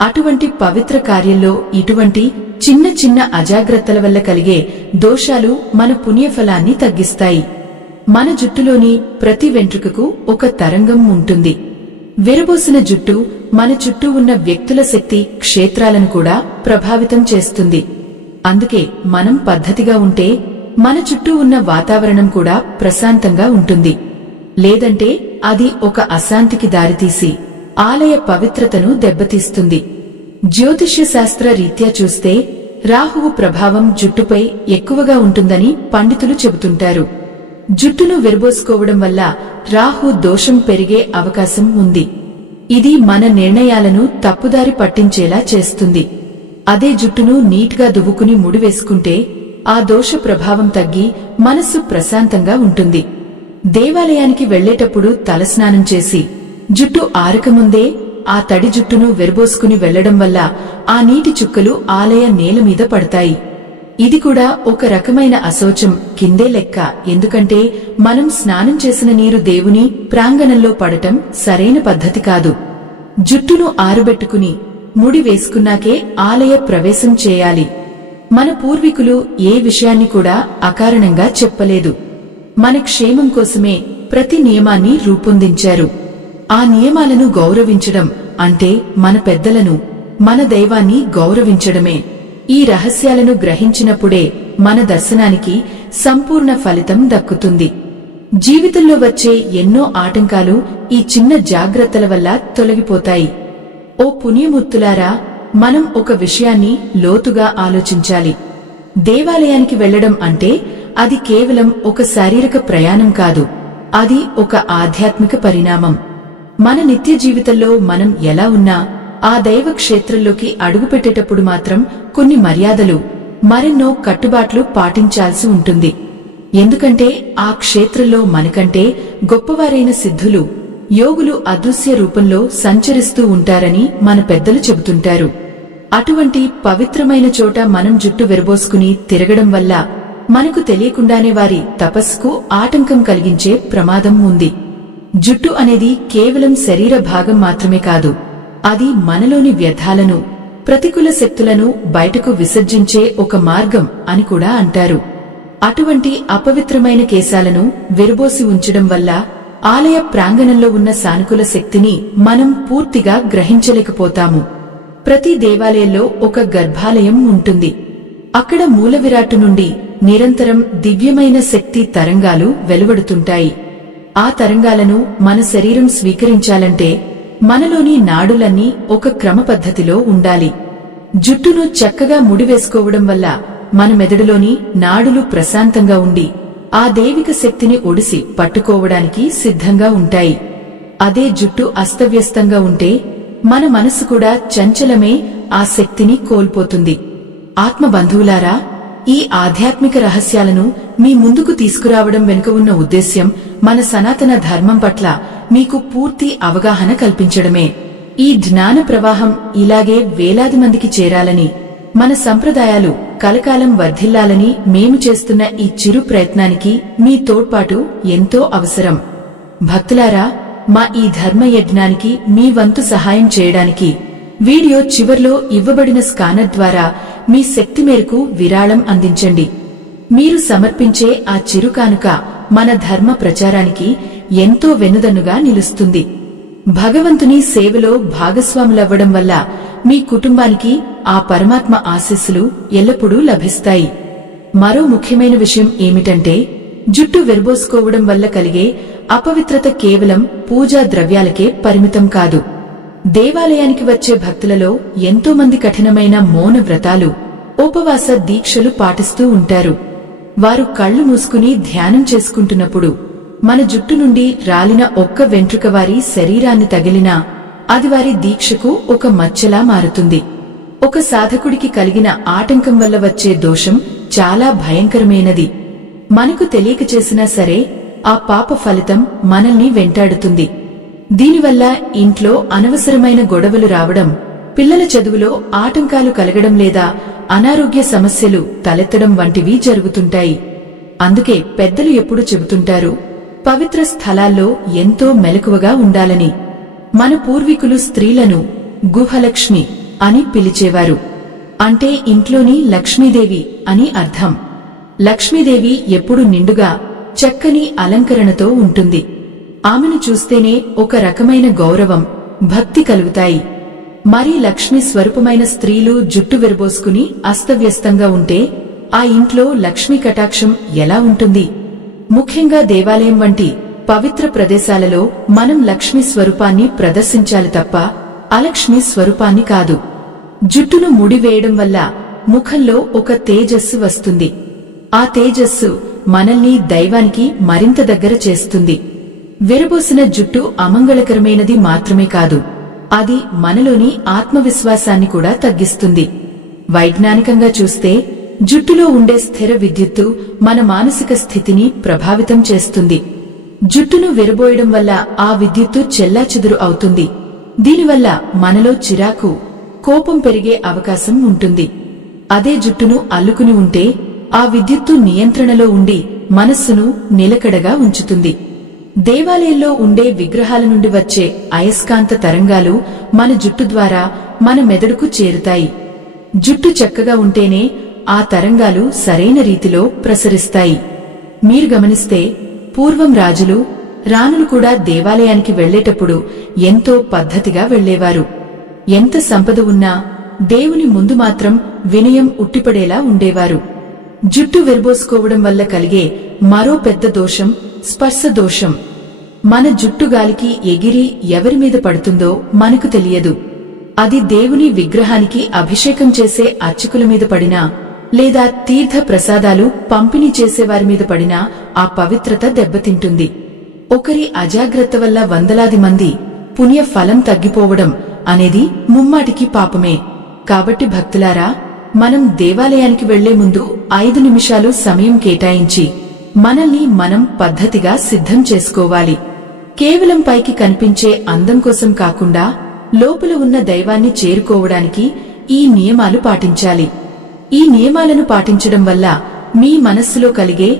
అటువంటి పవిత్ర కార్యంలో ఇటువంటి చిన్న చిన్న అజాగ్రత్తల వల్ల కలిగే దోషాలు మన పుణ్యఫలాన్ని తగ్గిస్తాయి. మన జుట్టులోని ప్రతి వెంట్రుకకు ఒక తరంగం ఉంటుంది. విరబోసిన జుట్టు మన చుట్టూ ఉన్న వ్యక్తుల శక్తి క్షేత్రాలను కూడా ప్రభావితం చేస్తుంది. అందుకే మనం పద్ధతిగా ఉంటే మన చుట్టూ ఉన్న వాతావరణం కూడా ప్రశాంతంగా ఉంటుంది. లేదంటే అది ఒక అశాంతికి దారితీసి ఆలయ పవిత్రతను దెబ్బతీస్తుంది. జ్యోతిష్య శాస్త్ర రీత్యా చూస్తే రాహువు ప్రభావం జుట్టుపై ఎక్కువగా ఉంటుందని పండితులు చెబుతుంటారు. జుట్టును విరబోసుకోవడం వల్ల రాహు దోషం పెరిగే అవకాశం ఉంది. ఇది మన నిర్ణయాలను తప్పుదారి పట్టించేలా చేస్తుంది. అదే జుట్టును నీట్గా దువ్వుకుని ముడివేసుకుంటే ఆ దోష ప్రభావం తగ్గి మనస్సు ప్రశాంతంగా ఉంటుంది. దేవాలయానికి వెళ్లేటప్పుడు తలస్నానం చేసి జుట్టు ఆరకముందే ఆ తడి జుట్టును విరబోసుకుని వెళ్లడం వల్ల ఆ నీటి చుక్కలు ఆలయ నేల మీద పడతాయి. ఇది కూడా ఒక రకమైన అశౌచం కిందే లెక్క. ఎందుకంటే మనం స్నానం చేసిన నీరు దేవుని ప్రాంగణంలో పడటం సరైన పద్ధతి కాదు. జుట్టును ఆరబెట్టుకుని ముడి వేసుకున్నాకే ఆలయ ప్రవేశం చేయాలి. మన పూర్వీకులు ఏ విషయాన్ని కూడా అకారణంగా చెప్పలేదు. మన క్షేమం కోసమే ప్రతి నియమాన్ని రూపొందించారు. ఆ నియమాలను గౌరవించడం అంటే మన పెద్దలను, మన దైవాన్ని గౌరవించడమే. ఈ రహస్యాలను గ్రహించినప్పుడే మన దర్శనానికి సంపూర్ణ ఫలితం దక్కుతుంది. జీవితంలో వచ్చే ఎన్నో ఆటంకాలు ఈ చిన్న జాగ్రత్తల వల్ల తొలగిపోతాయి. ఓ పుణ్యమూర్తులారా, మనం ఒక విషయాన్ని లోతుగా ఆలోచించాలి. దేవాలయానికి వెళ్లడం అంటే అది కేవలం ఒక శారీరక ప్రయాణం కాదు, అది ఒక ఆధ్యాత్మిక పరిణామం. మన నిత్య జీవితంలో మనం ఎలా ఉన్నా ఆ దైవ క్షేత్రంలోకి అడుగుపెట్టేటప్పుడు మాత్రం కొన్ని మర్యాదలు, మరెన్నో కట్టుబాట్లు పాటించాల్సి ఉంటుంది. ఎందుకంటే ఆ క్షేత్రంలో మనకంటే గొప్పవారైన సిద్ధులు, యోగులు అదృశ్య రూపంలో సంచరిస్తూ ఉంటారని మన పెద్దలు చెబుతుంటారు. అటువంటి పవిత్రమైన చోట మనం జుట్టు విరబోసుకుని తిరగడం వల్ల మనకు తెలియకుండానే వారి తపస్సుకు ఆటంకం కలిగించే ప్రమాదం ఉంది. జుట్టు అనేది కేవలం శరీర భాగం మాత్రమే కాదు, అది మనలోని వ్యర్థాలను, ప్రతికూల శక్తులను బయటకు విసర్జించే ఒక మార్గం అని కూడా అంటారు. అటువంటి అపవిత్రమైన కేశాలను విరబోసి ఉంచడం వల్ల ఆలయ ప్రాంగణంలో ఉన్న సానుకూల శక్తిని మనం పూర్తిగా గ్రహించలేకపోతాము. ప్రతి దేవాలయంలో ఒక గర్భాలయం ఉంటుంది. అక్కడ మూల విరాట్టు నుండి నిరంతరం దివ్యమైన శక్తి తరంగాలు వెలువడుతుంటాయి. ఆ తరంగాలను మన శరీరం స్వీకరించాలంటే మనలోని నాడులన్నీ ఒక క్రమపద్ధతిలో ఉండాలి. జుట్టును చక్కగా ముడివేసుకోవడం వల్ల మన మెదడులోని నాడులు ప్రశాంతంగా ఉండి ఆ దైవిక శక్తిని ఒడిసి పట్టుకోవడానికి సిద్ధంగా ఉంటాయి. అదే జుట్టు అస్తవ్యస్తంగా ఉంటే మన మనసు కూడా చంచలమే ఆ శక్తిని కోల్పోతుంది. ఆత్మబంధువులారా, ఈ ఆధ్యాత్మిక రహస్యాలను మీ ముందుకు తీసుకురావడం వెనుక ఉన్న ఉద్దేశ్యం మన సనాతన ధర్మం పట్ల మీకు పూర్తి అవగాహన కల్పించడమే. ఈ జ్ఞాన ప్రవాహం ఇలాగే వేలాది మందికి చేరాలని, మన సంప్రదాయాలు కలకాలం వర్ధిల్లాలని మేము చేస్తున్న ఈ చిరు ప్రయత్నానికి మీ తోడ్పాటు ఎంతో అవసరం. భక్తులారా, మా ఈ ధర్మ యజ్ఞానికి మీ వంతు సహాయం చేయడానికి వీడియో చివర్లో ఇవ్వబడిన స్కానర్ ద్వారా మీ శక్తి మేరకు విరాళం అందించండి. మీరు సమర్పించే ఆ చిరు కానుక మన ధర్మ ప్రచారానికి ఎంతో వెన్నుదన్నుగా నిలుస్తుంది. భగవంతుని సేవలో భాగస్వాములవ్వడం వల్ల మీ కుటుంబానికి ఆ పరమాత్మ ఆశీస్సులు ఎల్లప్పుడూ లభిస్తాయి. మరో ముఖ్యమైన విషయం ఏమిటంటే, జుట్టు విరబోసుకోవడం వల్ల కలిగే అపవిత్రత కేవలం పూజా ద్రవ్యాలకే పరిమితం కాదు. దేవాలయానికి వచ్చే భక్తులలో ఎంతో మంది కఠినమైన మౌన వ్రతాలు, ఉపవాస దీక్షలు పాటిస్తూ ఉంటారు. వారు కళ్లు మూసుకుని ధ్యానం చేసుకుంటున్నప్పుడు మన జుట్టు నుండి రాలిన ఒక్క వెంట్రుక వారి శరీరాన్ని తగిలినా అది వారి దీక్షకు ఒక మచ్చలా మారుతుంది. ఒక సాధకుడికి కలిగిన ఆటంకం వల్ల వచ్చే దోషం చాలా భయంకరమైనది. మనకు తెలియక చేసినా సరే ఆ పాప ఫలితం మనల్ని వెంటాడుతుంది. దీనివల్ల ఇంట్లో అనవసరమైన గొడవలు రావడం, పిల్లల చదువులో ఆటంకాలు కలగడం లేదా అనారోగ్య సమస్యలు తలెత్తడం వంటివి జరుగుతుంటాయి. అందుకే పెద్దలు ఎప్పుడు చెబుతుంటారు, పవిత్ర స్థలాల్లో ఎంతో మెలకువగా ఉండాలని. మన పూర్వీకులు స్త్రీలను గుహలక్ష్మి అని పిలిచేవారు. అంటే ఇంట్లోని లక్ష్మీదేవి అని అర్థం. లక్ష్మీదేవి ఎప్పుడు నిండుగా చక్కని అలంకరణతో ఉంటుంది. ఆమెను చూస్తేనే ఒక రకమైన గౌరవం, భక్తి కలుగుతాయి. మరి లక్ష్మీ స్వరూపమైన స్త్రీలు జుట్టు విరబోసుకుని అస్తవ్యస్తంగా ఉంటే ఆ ఇంట్లో లక్ష్మీ కటాక్షం ఎలా ఉంటుంది? ముఖ్యంగా దేవాలయం వంటి పవిత్ర ప్రదేశాలలో మనం లక్ష్మీ స్వరూపాన్ని ప్రదర్శించాలి తప్ప అలక్ష్మీ స్వరూపాన్ని కాదు. జుట్టును ముడివేయడం వల్ల ముఖంలో ఒక తేజస్సు వస్తుంది. ఆ తేజస్సు మనల్ని దైవానికి మరింత దగ్గర చేస్తుంది. విరబోసిన జుట్టు అమంగళకరమైనది మాత్రమే కాదు, అది మనలోని ఆత్మవిశ్వాసాన్ని కూడా తగ్గిస్తుంది. వైజ్ఞానికంగా చూస్తే జుట్టులో ఉండే స్థిర విద్యుత్తు మన మానసిక స్థితిని ప్రభావితం చేస్తుంది. జుట్టును విరబోయడం వల్ల ఆ విద్యుత్తు చెల్లాచెదురు అవుతుంది. దీనివల్ల మనలో చిరాకు, కోపం పెరిగే అవకాశం ఉంటుంది. అదే జుట్టును అల్లుకుని ఉంటే ఆ విద్యుత్తు నియంత్రణలో ఉండి మనస్సును నిలకడగా ఉంచుతుంది. దేవాలయంలో ఉండే విగ్రహాల నుండి వచ్చే అయస్కాంత తరంగాలు మన జుట్టు ద్వారా మన మెదడుకు చేరుతాయి. జుట్టు చక్కగా ఉంటేనే ఆ తరంగాలు సరైన రీతిలో ప్రసరిస్తాయి. మీరు గమనిస్తే పూర్వం రాజులు, రాణులు కూడా దేవాలయానికి వెళ్లేటప్పుడు ఎంతో పద్ధతిగా వెళ్లేవారు. ఎంత సంపద ఉన్నా దేవుని ముందు మాత్రం వినయం ఉట్టిపడేలా ఉండేవారు. జుట్టు విరబోసుకోవడం వల్ల కలిగే మరో పెద్ద దోషం స్పర్శ దోషం. మన జుట్టు గాలికి ఎగిరి ఎవరి మీద పడుతుందో మనకు తెలియదు. అది దేవుని విగ్రహానికి అభిషేకం చేసే అర్చకుల మీద పడినా లేదా తీర్థ ప్రసాదాలు పంపిణీ చేసేవారి మీద పడినా ఆ పవిత్రత దెబ్బతింటుంది. ఒకరి అజాగ్రత్త వల్ల వందలాది మంది పుణ్య ఫలం తగ్గిపోవడం అనేది ముమ్మాటికి పాపమే. కాబట్టి భక్తులారా, మనం దేవాలయానికి వెళ్లే ముందు 5 నిమిషాలు సమయం కేటాయించి మనల్ని మనం పద్ధతిగా సిద్ధం చేసుకోవాలి. కేవలం పైకి కనిపించే అందం కోసం కాకుండా లోపల ఉన్న దైవాన్ని చేరుకోవడానికి ఈ నియమాలు పాటించాలి. ఈ నియమాలను పాటించడం వల్ల మీ మనస్సులో కలిగే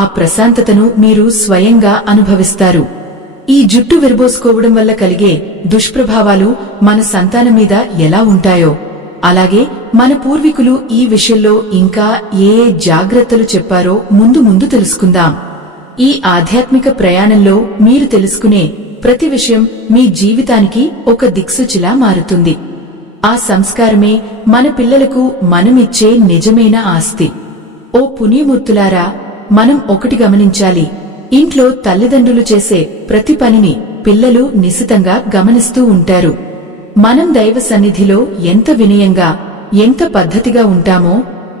ఆ ప్రశాంతతను మీరు స్వయంగా అనుభవిస్తారు. ఈ జుట్టు విరబోసుకోవడం వల్ల కలిగే దుష్ప్రభావాలు మన సంతానం మీద ఎలా ఉంటాయో, అలాగే మన పూర్వీకులు ఈ విషయంలో ఇంకా ఏ జాగ్రత్తలు చెప్పారో ముందు ముందు తెలుసుకుందాం. ఈ ఆధ్యాత్మిక ప్రయాణంలో మీరు తెలుసుకునే ప్రతి విషయం మీ జీవితానికి ఒక దిక్సూచిలా మారుతుంది. ఆ సంస్కారమే మన పిల్లలకు మనమిచ్చే నిజమైన ఆస్తి. ఓ పుణ్యమూర్తులారా, మనం ఒకటి గమనించాలి. ఇంట్లో తల్లిదండ్రులు చేసే ప్రతి పనిని పిల్లలు నిశితంగా గమనిస్తూ ఉంటారు. మనం దైవ సన్నిధిలో ఎంత వినయంగా, ఎంత పద్ధతిగా ఉంటామో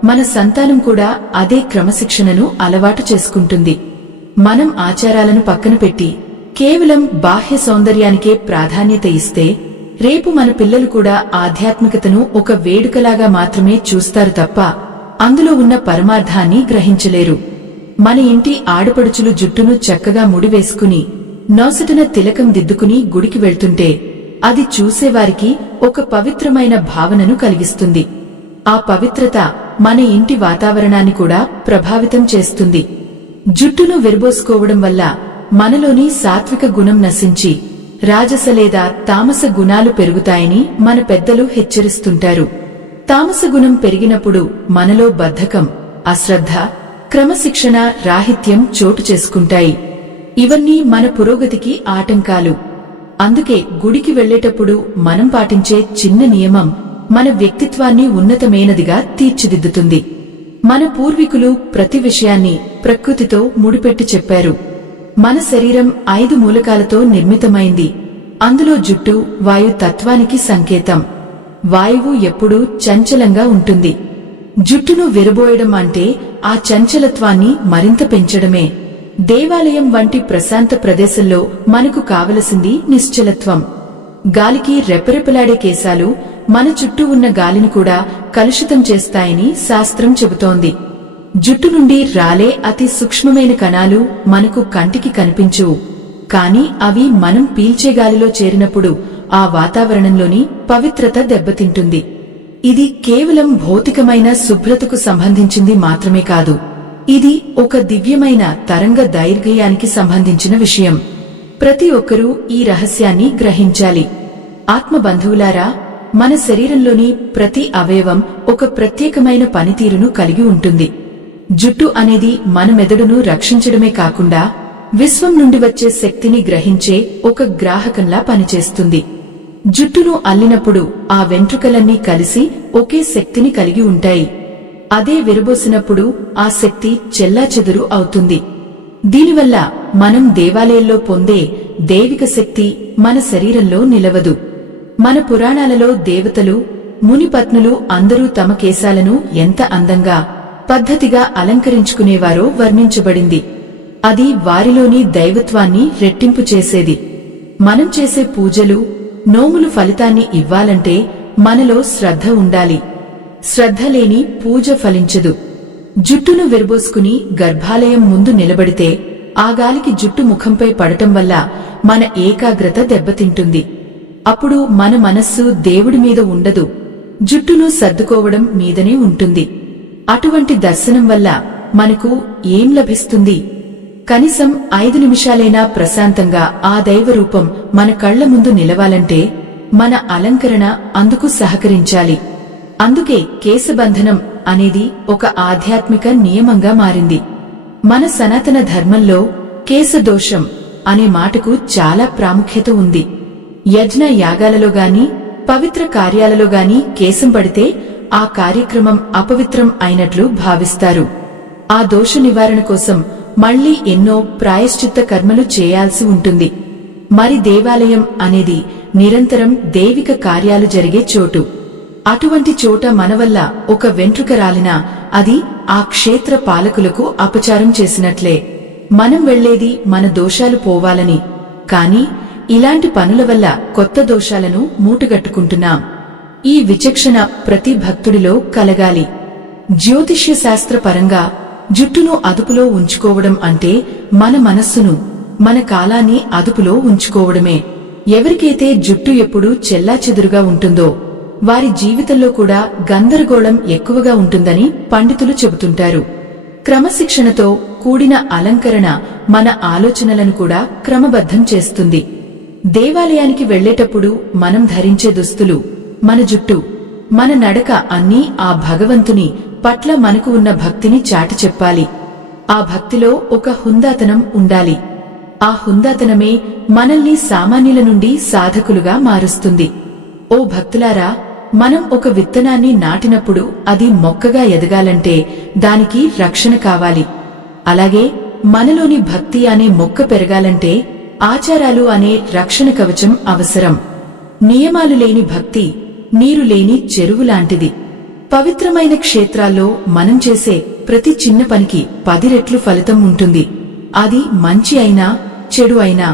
మన సంతానం కూడా అదే క్రమశిక్షణను అలవాటు చేసుకుంటుంది. మనం ఆచారాలను పక్కన పెట్టి కేవలం బాహ్య సౌందర్యానికే ప్రాధాన్యత ఇస్తే రేపు మన పిల్లలు కూడా ఆధ్యాత్మికతను ఒక వేడుకలాగా మాత్రమే చూస్తారు తప్ప అందులో ఉన్న పరమార్థాన్ని గ్రహించలేరు. మన ఇంటి ఆడపడుచులు జుట్టును చక్కగా ముడివేసుకుని నొసటన తిలకం దిద్దుకుని గుడికి వెళ్తుంటే అది చూసేవారికి ఒక పవిత్రమైన భావనను కలిగిస్తుంది. ఆ పవిత్రత మన ఇంటి వాతావరణాన్ని కూడా ప్రభావితం చేస్తుంది. జుట్టును విరబోసుకోవడం వల్ల మనలోని సాత్విక గుణం నశించి రాజస లేదా తామస గుణాలు పెరుగుతాయని మన పెద్దలు హెచ్చరిస్తుంటారు. తామస గుణం పెరిగినప్పుడు మనలో బద్ధకం, అశ్రద్ధ, క్రమశిక్షణ రాహిత్యం చోటు చేసుకుంటాయి. ఇవన్నీ మన పురోగతికి ఆటంకాలు. అందుకే గుడికి వెళ్లేటప్పుడు మనం పాటించే చిన్న నియమం మన వ్యక్తిత్వాన్ని ఉన్నతమైనదిగా తీర్చిదిద్దుతుంది. మన పూర్వీకులు ప్రతి విషయాన్ని ప్రకృతితో ముడిపెట్టి చెప్పారు. మన శరీరం 5 మూలకాలతో నిర్మితమైంది. అందులో జుట్టు వాయు తత్వానికి సంకేతం. వాయువు ఎప్పుడూ చంచలంగా ఉంటుంది. జుట్టును విరబోయడం అంటే ఆ చంచలత్వాన్ని మరింత పెంచడమే. దేవాలయం వంటి ప్రశాంత ప్రదేశంలో మనకు కావలసింది నిశ్చలత్వం. గాలికి రెపరెపలాడే కేశాలు మన చుట్టూ ఉన్న గాలిని కూడా కలుషితం చేస్తాయని శాస్త్రం చెబుతోంది. జుట్టు నుండి రాలే అతి సూక్ష్మమైన కణాలు మనకు కంటికి కనిపించవు, కాని అవి మనం పీల్చే గాలిలో చేరినప్పుడు ఆ వాతావరణంలోని పవిత్రత దెబ్బతింటుంది. ఇది కేవలం భౌతికమైన శుభ్రతకు సంబంధించింది మాత్రమే కాదు, ఇది ఒక దివ్యమైన తరంగ దైర్ఘ్యానికి సంబంధించిన విషయం. ప్రతి ఒక్కరూ ఈ రహస్యాన్ని గ్రహించాలి. ఆత్మబంధువులారా, మన శరీరంలోని ప్రతి అవయవం ఒక ప్రత్యేకమైన పనితీరును కలిగి ఉంటుంది. జుట్టు అనేది మన మెదడును రక్షించడమే కాకుండా విశ్వం నుండి వచ్చే శక్తిని గ్రహించే ఒక గ్రాహకంలా పనిచేస్తుంది. జుట్టును అల్లినప్పుడు ఆ వెంట్రుకలన్నీ కలిసి ఒకే శక్తిని కలిగి ఉంటాయి. అదే విరబోసినప్పుడు ఆ శక్తి చెల్లాచెదురు అవుతుంది. దీనివల్ల మనం దేవాలయంలో పొందే దైవిక శక్తి మన శరీరంలో నిలవదు. మన పురాణాలలో దేవతలు, మునిపత్నులు అందరూ తమ కేశాలను ఎంత అందంగా, పద్ధతిగా అలంకరించుకునేవారో వర్ణించబడింది. అది వారిలోని దైవత్వాన్ని రెట్టింపు చేసేది. మనం చేసే పూజలు, నోములు ఫలితాన్ని ఇవ్వాలంటే మనలో శ్రద్ధ ఉండాలి. శ్రద్ధ లేని పూజ ఫలించదు. జుట్టును విరబోసుకుని గర్భాలయం ముందు నిలబడితే ఆ గాలికి జుట్టు ముఖంపై పడటం వల్ల మన ఏకాగ్రత దెబ్బతింటుంది. అప్పుడు మన మనస్సు దేవుడి మీద ఉండదు, జుట్టును సర్దుకోవడం మీదనే ఉంటుంది. అటువంటి దర్శనం వల్ల మనకు ఏం లభిస్తుంది? కనీసం 5 నిమిషాలైనా ప్రశాంతంగా ఆ దైవరూపం మన కళ్ల ముందు నిలవాలంటే మన అలంకరణ అందుకు సహకరించాలి. అందుకే కేశబంధనం అనేది ఒక ఆధ్యాత్మిక నియమంగా మారింది. మన సనాతన ధర్మంలో కేశదోషం అనే మాటకు చాలా ప్రాముఖ్యత ఉంది. యజ్ఞ యాగాలలో గాని, పవిత్ర కార్యాలలో గాని కేశం పడితే ఆ కార్యక్రమం అపవిత్రం అయినట్లు భావిస్తారు. ఆ దోష నివారణ కోసం మళ్లీ ఎన్నో ప్రాయశ్చిత్త కర్మలు చేయాల్సి ఉంటుంది. మరి దేవాలయం అనేది నిరంతరం దైవిక కార్యాలు జరిగే చోటు. అటువంటి చోట మనవల్ల ఒక వెంట్రుక రాలినా అది ఆ క్షేత్ర పాలకులకు అపచారం చేసినట్లే. మనం వెళ్లేది మన దోషాలు పోవాలని, కాని ఇలాంటి పనుల వల్ల కొత్త దోషాలను మూటగట్టుకుంటున్నాం. ఈ విచక్షణ ప్రతి భక్తుడిలో కలగాలి. జ్యోతిష్య శాస్త్ర పరంగా జుట్టును అదుపులో ఉంచుకోవడం అంటే మన మనస్సును, మన కాలాన్ని అదుపులో ఉంచుకోవడమే. ఎవరికైతే జుట్టు ఎప్పుడూ చెల్లాచెదురుగా ఉంటుందో వారి జీవితంలో కూడా గందరగోళం ఎక్కువగా ఉంటుందని పండితులు చెబుతుంటారు. క్రమశిక్షణతో కూడిన అలంకరణ మన ఆలోచనలను కూడా క్రమబద్ధం చేస్తుంది. దేవాలయానికి వెళ్లేటప్పుడు మనం ధరించే దుస్తులు, మన జుట్టు, మన నడక అన్నీ ఆ భగవంతుని పట్ల మనకు ఉన్న భక్తిని చాటి చెప్పాలి. ఆ భక్తిలో ఒక హుందాతనం ఉండాలి. ఆ హుందాతనమే మనల్ని సామాన్యుల నుండి సాధకులుగా మారుస్తుంది. ఓ భక్తులారా, మనం ఒక విత్తనాన్ని నాటినప్పుడు అది మొక్కగా ఎదగాలంటే దానికి రక్షణ కావాలి. అలాగే మనలోని భక్తి అనే మొక్క పెరగాలంటే ఆచారాలు అనే రక్షణ కవచం అవసరం. నియమాలు లేని భక్తి నీరు లేని చెరువు లాంటిది. పవిత్రమైన క్షేత్రాల్లో మనం చేసే ప్రతి చిన్న పనికి 10 రెట్లు ఫలితం ఉంటుంది. అది మంచి అయినా చెడు అయినా.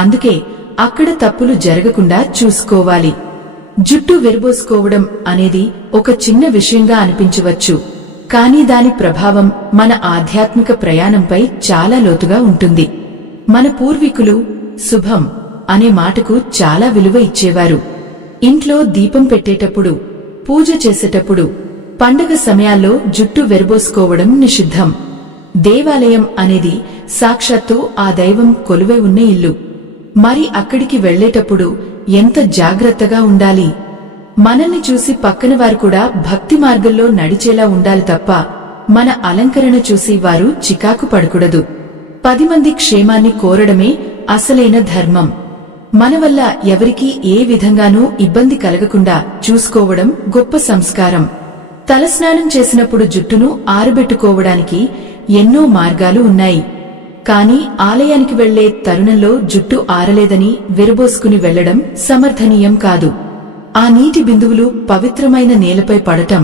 అందుకే అక్కడ తప్పులు జరగకుండా చూసుకోవాలి. జుట్టు విరబోసుకోవడం అనేది ఒక చిన్న విషయంగా అనిపించవచ్చు, కానీ దాని ప్రభావం మన ఆధ్యాత్మిక ప్రయాణంపై చాలా లోతుగా ఉంటుంది. మన పూర్వీకులు శుభం అనే మాటకు చాలా విలువ ఇచ్చేవారు. ఇంట్లో దీపం పెట్టేటప్పుడు, పూజ చేసేటప్పుడు, పండగ సమయాల్లో జుట్టు విరబోసుకోవడం నిషిద్ధం. దేవాలయం అనేది సాక్షాత్తు ఆ దైవం కొలువై ఉన్న ఇల్లు. మరి అక్కడికి వెళ్లేటప్పుడు ఎంత జాగ్రత్తగా ఉండాలి. మనల్ని చూసి పక్కన వారు కూడా భక్తి మార్గంలో నడిచేలా ఉండాలి తప్ప మన అలంకరణ చూసి వారు చికాకు పడకూడదు. 10 మంది క్షేమాన్ని కోరడమే అసలైన ధర్మం. మన వల్ల ఎవరికీ ఏ విధంగానూ ఇబ్బంది కలగకుండా చూసుకోవడం గొప్ప సంస్కారం. తలస్నానం చేసినప్పుడు జుట్టును ఆరబెట్టుకోవడానికి ఎన్నో మార్గాలు ఉన్నాయి. కాని ఆలయానికి వెళ్లే తరుణంలో జుట్టు ఆరలేదని విరబోసుకుని వెళ్లడం సమర్థనీయం కాదు. ఆ నీటి బిందువులు పవిత్రమైన నేలపై పడటం,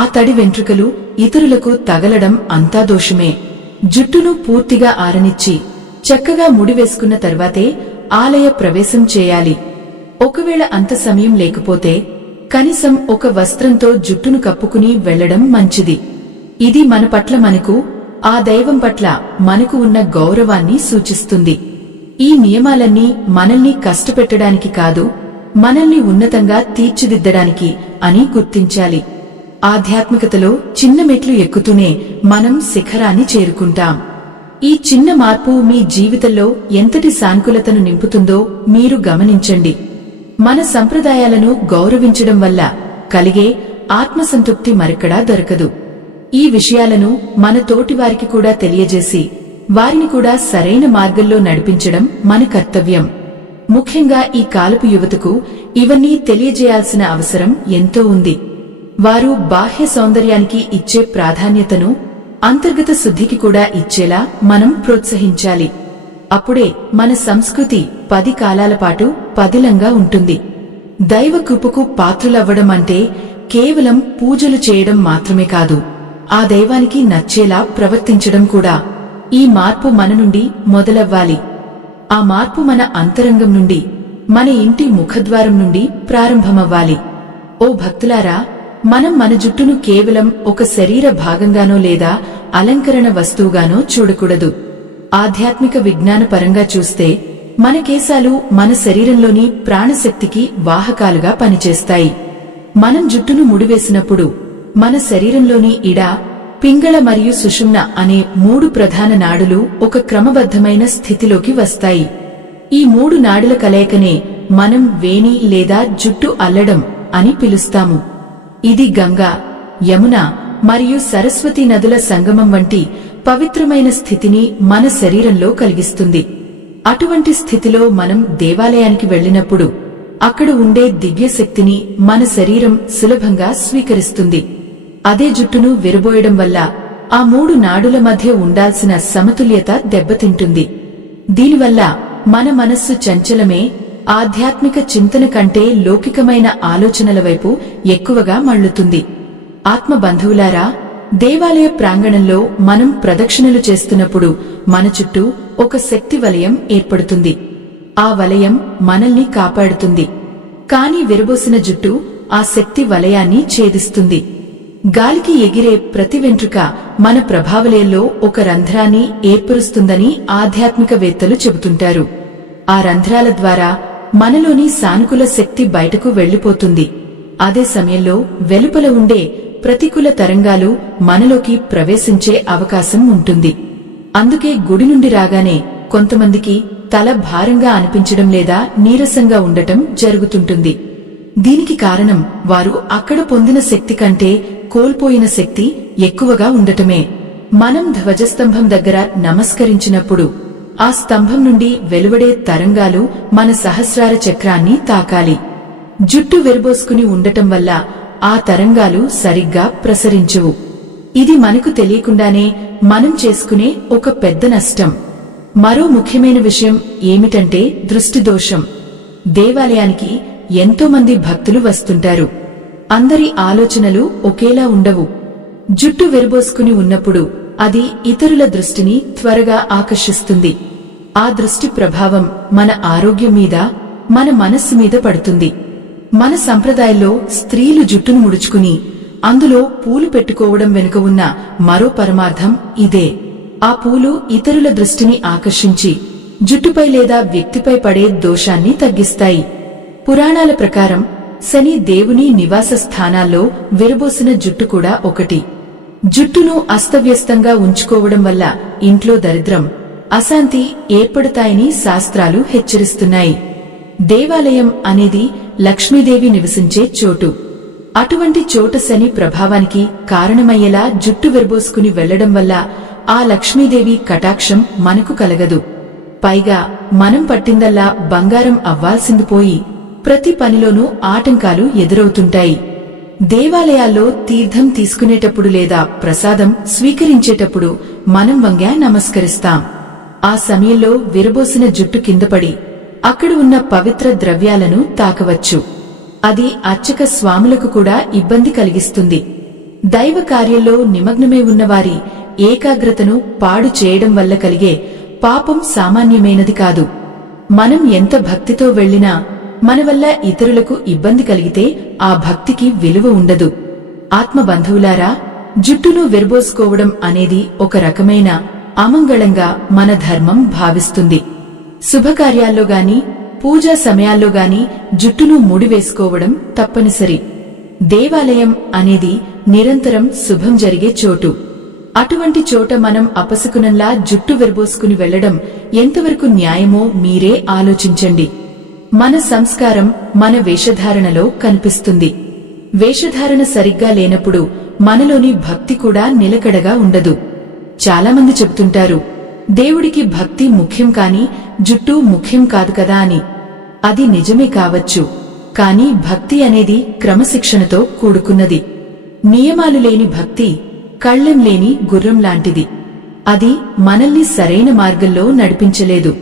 ఆ తడి వెంట్రుకలు ఇతరులకు తగలడం అంతా దోషమే. జుట్టును పూర్తిగా ఆరనిచ్చి చక్కగా ముడివేసుకున్న తర్వాతే ఆలయ ప్రవేశం చేయాలి. ఒకవేళ అంత సమయం లేకపోతే కనీసం ఒక వస్త్రంతో జుట్టును కప్పుకుని వెళ్లడం మంచిది. ఇది మన పట్ల మనకు, ఆ దైవం పట్ల మనకు ఉన్న గౌరవాన్ని సూచిస్తుంది. ఈ నియమాలన్నీ మనల్ని కష్టపెట్టడానికి కాదు, మనల్ని ఉన్నతంగా తీర్చిదిద్దడానికి అని గుర్తించాలి. ఆధ్యాత్మికతలో చిన్న మెట్లు ఎక్కుతూనే మనం శిఖరాన్ని చేరుకుంటాం. ఈ చిన్న మార్పు మీ జీవితంలో ఎంతటి సానుకూలతను నింపుతుందో మీరు గమనించండి. మన సంప్రదాయాలను గౌరవించడం వల్ల కలిగే ఆత్మసంతృప్తి మరెక్కడా దొరకదు. ఈ విషయాలను మన తోటివారికి కూడా తెలియజేసి వారిని కూడా సరైన మార్గంలో నడిపించడం మన కర్తవ్యం. ముఖ్యంగా ఈ కాలపు యువతకు ఇవన్నీ తెలియజేయాల్సిన అవసరం ఎంతో ఉంది. వారు బాహ్య సౌందర్యానికి ఇచ్చే ప్రాధాన్యతను అంతర్గత శుద్ధికి కూడా ఇచ్చేలా మనం ప్రోత్సహించాలి. అప్పుడే మన సంస్కృతి 10 కాలాల పాటు పదిలంగా ఉంటుంది. దైవ కృపకు పాత్రులవ్వడం అంటే కేవలం పూజలు చేయడం మాత్రమే కాదు, ఆ దైవానికి నచ్చేలా ప్రవర్తించడం కూడా. ఈ మార్పు మన నుండి మొదలవ్వాలి. ఆ మార్పు మన అంతరంగం నుండి, మన ఇంటి ముఖద్వారం నుండి ప్రారంభమవ్వాలి. ఓ భక్తులారా, మనం మన జుట్టును కేవలం ఒక శరీర భాగంగానో లేదా అలంకరణ వస్తువుగానో చూడకూడదు. ఆధ్యాత్మిక విజ్ఞాన పరంగా చూస్తే మన కేశాలు మన శరీరంలోని ప్రాణశక్తికి వాహకాలుగా పనిచేస్తాయి. మనం జుట్టును ముడివేసినప్పుడు మన శరీరంలోని ఇడ, పింగళ మరియు సుషుమ్న అనే 3 ప్రధాన నాడులు ఒక క్రమబద్ధమైన స్థితిలోకి వస్తాయి. ఈ 3 నాడుల కలయికనే మనం వేణి లేదా జుట్టు అల్లడం అని పిలుస్తాము. ఇది గంగా, యమున మరియు సరస్వతి నదుల సంగమం వంటి పవిత్రమైన స్థితిని మన శరీరంలో కలిగిస్తుంది. అటువంటి స్థితిలో మనం దేవాలయానికి వెళ్లినప్పుడు అక్కడ ఉండే దివ్యశక్తిని మన శరీరం సులభంగా స్వీకరిస్తుంది. అదే జుట్టును విరబోయడం వల్ల ఆ 3 నాడుల మధ్య ఉండాల్సిన సమతుల్యత దెబ్బతింటుంది. దీనివల్ల మన మనస్సు చంచలమే ఆధ్యాత్మిక చింతన కంటే లౌకికమైన ఆలోచనల వైపు ఎక్కువగా మళ్లుతుంది. ఆత్మబంధువులారా, దేవాలయ ప్రాంగణంలో మనం ప్రదక్షిణలు చేస్తున్నప్పుడు మన చుట్టూ ఒక శక్తి వలయం ఏర్పడుతుంది. ఆ వలయం మనల్ని కాపాడుతుంది. కాని విరబోసిన జుట్టు ఆ శక్తి వలయాన్ని ఛేదిస్తుంది. గాలికి ఎగిరే ప్రతి వెంట్రుక మన ప్రభావలయంలో ఒక రంధ్రాన్ని ఏర్పరుస్తుందని ఆధ్యాత్మికవేత్తలు చెబుతుంటారు. ఆ రంధ్రాల ద్వారా మనలోని సానుకూల శక్తి బయటకు వెళ్లిపోతుంది. అదే సమయంలో వెలుపల ఉండే ప్రతికూల తరంగాలు మనలోకి ప్రవేశించే అవకాశం ఉంటుంది. అందుకే గుడి నుండి రాగానే కొంతమందికి తల భారంగా అనిపించడం లేదా నీరసంగా ఉండటం జరుగుతుంటుంది. దీనికి కారణం వారు అక్కడ పొందిన శక్తి కంటే కోల్పోయిన శక్తి ఎక్కువగా ఉండటమే. మనం ధ్వజస్తంభం దగ్గర నమస్కరించినప్పుడు ఆ స్తంభం నుండి వెలువడే తరంగాలు మన సహస్రార చక్రాన్ని తాకాలి. జుట్టు విరబోసుకుని ఉండటం వల్ల ఆ తరంగాలు సరిగ్గా ప్రసరించవు. ఇది మనకు తెలియకుండానే మనం చేసుకునే ఒక పెద్ద నష్టం. మరో ముఖ్యమైన విషయం ఏమిటంటే దృష్టి దోషం. దేవాలయానికి ఎంతో మంది భక్తులు వస్తుంటారు. అందరి ఆలోచనలు ఒకేలా ఉండవు. జుట్టు విరబోసుకుని ఉన్నప్పుడు అది ఇతరుల దృష్టిని త్వరగా ఆకర్షిస్తుంది. ఆ దృష్టి ప్రభావం మన ఆరోగ్యం మీద, మన మనస్సు మీద పడుతుంది. మన సంప్రదాయంలో స్త్రీలు జుట్టును ముడుచుకుని అందులో పూలు పెట్టుకోవడం వెనుక ఉన్న మరో పరమార్థం ఇదే. ఆ పూలు ఇతరుల దృష్టిని ఆకర్షించి జుట్టుపై లేదా వ్యక్తిపై పడే దోషాన్ని తగ్గిస్తాయి. పురాణాల ప్రకారం శని దేవుని నివాస స్థానాల్లో విరబోసిన జుట్టు కూడా ఒకటి. జుట్టును అస్తవ్యస్తంగా ఉంచుకోవడం వల్ల ఇంట్లో దరిద్రం, అశాంతి ఏర్పడతాయని శాస్త్రాలు హెచ్చరిస్తున్నాయి. దేవాలయం అనేది లక్ష్మీదేవి నివసించే చోటు. అటువంటి చోట శని ప్రభావానికి కారణమయ్యేలా జుట్టు విరబోసుకుని వెళ్లడం వల్ల ఆ లక్ష్మీదేవి కటాక్షం మనకు కలగదు. పైగా మనం పట్టిందల్లా బంగారం అవ్వాల్సింది పోయి ప్రతి పనిలోనూ ఆటంకాలు ఎదురవుతుంటాయి. దేవాలయాల్లో తీర్థం తీసుకునేటప్పుడు లేదా ప్రసాదం స్వీకరించేటప్పుడు మనం వంగా నమస్కరిస్తాం. ఆ సమయంలో విరబోసిన జుట్టు కిందపడి అక్కడ ఉన్న పవిత్ర ద్రవ్యాలను తాకవచ్చు. అది అర్చక స్వాములకు కూడా ఇబ్బంది కలిగిస్తుంది. దైవ కార్యంలో నిమగ్నమై ఉన్నవారి ఏకాగ్రతను పాడు చేయడం వల్ల కలిగే పాపం సామాన్యమైనది కాదు. మనం ఎంత భక్తితో వెళ్లినా మన వల్ల ఇతరులకు ఇబ్బంది కలిగితే ఆ భక్తికి విలువ ఉండదు. ఆత్మబంధువులారా, జుట్టును విరబోసుకోవడం అనేది ఒక రకమైన అమంగళంగా మన ధర్మం భావిస్తుంది. శుభకార్యాల్లో గాని పూజా సమయాల్లో గాని జుట్టును ముడివేసుకోవడం తప్పనిసరి. దేవాలయం అనేది నిరంతరం శుభం జరిగే చోటు. అటువంటి చోట మనం అపశకునంలా జుట్టు విరబోసుకుని వెళ్లడం ఎంతవరకు న్యాయమో మీరే ఆలోచించండి. మన సంస్కారం మన వేషధారణలో కనిపిస్తుంది. వేషధారణ సరిగ్గా లేనప్పుడు మనలోని భక్తి కూడా నిలకడగా ఉండదు. చాలామంది చెబుతుంటారు, దేవుడికి భక్తి ముఖ్యం కాని జుట్టు ముఖ్యం కాదు కదా అని. అది నిజమే కావచ్చు, కాని భక్తి అనేది క్రమశిక్షణతో కూడుకున్నది. నియమాలు లేని భక్తి కళ్ళెం లేని గుర్రం లాంటిది. అది మనల్ని సరైన మార్గంలో నడిపించలేదు.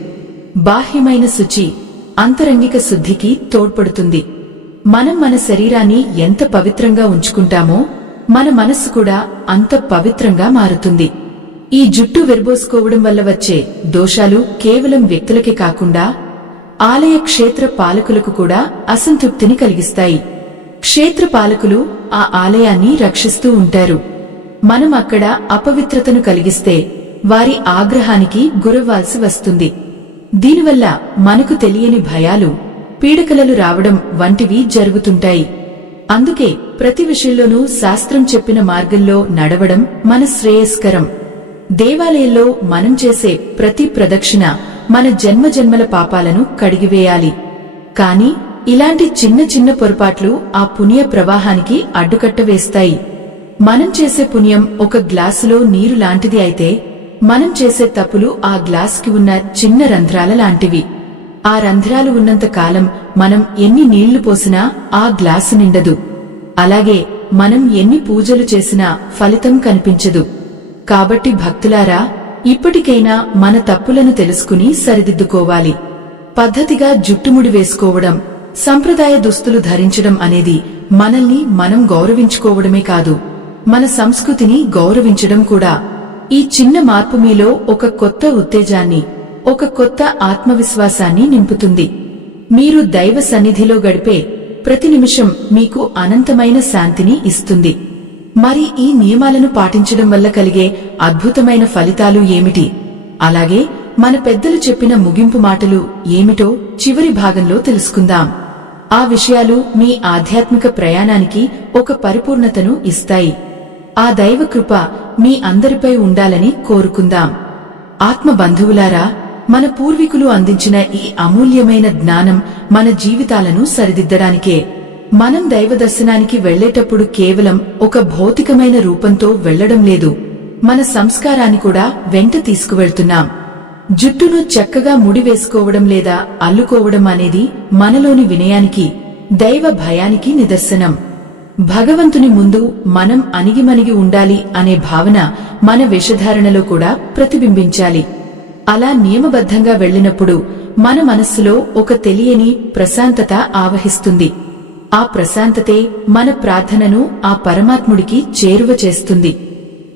బాహ్యమైన శుచి అంతరంగిక శుద్ధికి తోడ్పడుతుంది. మనం మన శరీరాన్ని ఎంత పవిత్రంగా ఉంచుకుంటామో మన మనస్సు కూడా అంత పవిత్రంగా మారుతుంది. ఈ జుట్టు విరబోసుకోవడం వల్ల వచ్చే దోషాలు కేవలం వ్యక్తులకే కాకుండా ఆలయ క్షేత్ర పాలకులకు కూడా అసంతృప్తిని కలిగిస్తాయి. క్షేత్ర పాలకులు ఆ ఆలయాన్ని రక్షిస్తూ ఉంటారు. మనం అక్కడ అపవిత్రతను కలిగిస్తే వారి ఆగ్రహానికి గురవ్వాల్సి వస్తుంది. దీనివల్ల మనకు తెలియని భయాలు, పీడకలలు రావడం వంటివి జరుగుతుంటాయి. అందుకే ప్రతి విషయంలోనూ శాస్త్రం చెప్పిన మార్గంలో నడవడం మన శ్రేయస్కరం. దేవాలయంలో మనం చేసే ప్రతి ప్రదక్షిణ మన జన్మజన్మల పాపాలను కడిగివేయాలి. కాని ఇలాంటి చిన్న చిన్న పొరపాట్లు ఆ పుణ్య ప్రవాహానికి అడ్డుకట్ట వేస్తాయి. మనం చేసే పుణ్యం ఒక గ్లాసులో నీరు లాంటిది అయితే, మనం చేసే తప్పులు ఆ గ్లాస్కి ఉన్న చిన్న రంధ్రాల లాంటివి. ఆ రంధ్రాలు ఉన్నంత కాలం మనం ఎన్ని నీళ్లు పోసినా ఆ గ్లాసు నిండదు. అలాగే మనం ఎన్ని పూజలు చేసినా ఫలితం కనిపించదు. కాబట్టి భక్తులారా, ఇప్పటికైనా మన తప్పులను తెలుసుకుని సరిదిద్దుకోవాలి. పద్ధతిగా జుట్టుముడి వేసుకోవడం, సంప్రదాయ దుస్తులు ధరించడం అనేది మనల్ని మనం గౌరవించుకోవడమే కాదు, మన సంస్కృతిని గౌరవించడం కూడా. ఈ చిన్న మార్పు మీలో ఒక కొత్త ఉత్తేజాన్ని, ఒక కొత్త ఆత్మవిశ్వాసాన్ని నింపుతుంది. మీరు దైవ సన్నిధిలో గడిపే ప్రతి నిమిషం మీకు అనంతమైన శాంతిని ఇస్తుంది. మరి ఈ నియమాలను పాటించడం వల్ల కలిగే అద్భుతమైన ఫలితాలు ఏమిటి, అలాగే మన పెద్దలు చెప్పిన ముగింపు మాటలు ఏమిటో చివరి భాగంలో తెలుసుకుందాం. ఆ విషయాలు మీ ఆధ్యాత్మిక ప్రయాణానికి ఒక పరిపూర్ణతను ఇస్తాయి. ఆ దైవ కృప మీ అందరిపై ఉండాలని కోరుకుందాం. ఆత్మ బంధువులారా, మన పూర్వీకులు అందించిన ఈ అమూల్యమైన జ్ఞానం మన జీవితాలను సరిదిద్దడానికే. మనం దైవ దర్శనానికి వెళ్లేటప్పుడు కేవలం ఒక భౌతికమైన రూపంతో వెళ్లడం లేదు, మన సంస్కారాన్ని కూడా వెంట తీసుకువెళ్తున్నాం. జుట్టును చక్కగా ముడివేసుకోవడం లేదా అల్లుకోవడం అనేది మనలోని వినయానికి, దైవ భయానికి నిదర్శనం. భగవంతుని ముందు మనం అణిగిమణిగి ఉండాలి అనే భావన మన వేషధారణలో కూడా ప్రతిబింబించాలి. అలా నియమబద్ధంగా వెళ్లినప్పుడు మన మనస్సులో ఒక తెలియని ప్రశాంతత ఆవహిస్తుంది. ఆ ప్రశాంతతే మన ప్రార్థనను ఆ పరమాత్ముడికి చేరువ చేస్తుంది.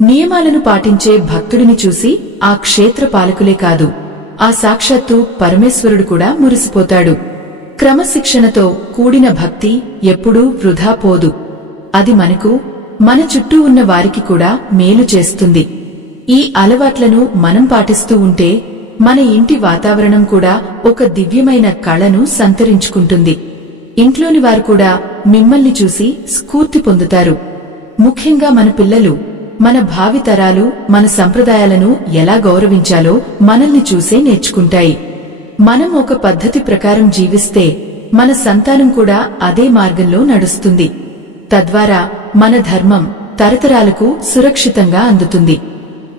నియమాలను పాటించే భక్తుడిని చూసి ఆ క్షేత్ర పాలకులే కాదు, ఆ సాక్షాత్తు పరమేశ్వరుడు కూడా మురిసిపోతాడు. క్రమశిక్షణతో కూడిన భక్తి ఎప్పుడూ వృధా పోదు. అది మనకు, మన చుట్టూ ఉన్న వారికి కూడా మేలు చేస్తుంది. ఈ అలవాట్లను మనం పాటిస్తూ ఉంటే మన ఇంటి వాతావరణం కూడా ఒక దివ్యమైన కళను సంతరించుకుంటుంది. ఇంట్లోని వారు కూడా మిమ్మల్ని చూసి స్ఫూర్తి పొందుతారు. ముఖ్యంగా మన పిల్లలు, మన భావితరాలు మన సంప్రదాయాలను ఎలా గౌరవించాలో మనల్ని చూసే నేర్చుకుంటాయి. మనం ఒక పద్ధతి ప్రకారం జీవిస్తే మన సంతానం కూడా అదే మార్గంలో నడుస్తుంది. తద్వారా మన ధర్మం తరతరాలకు సురక్షితంగా అందుతుంది.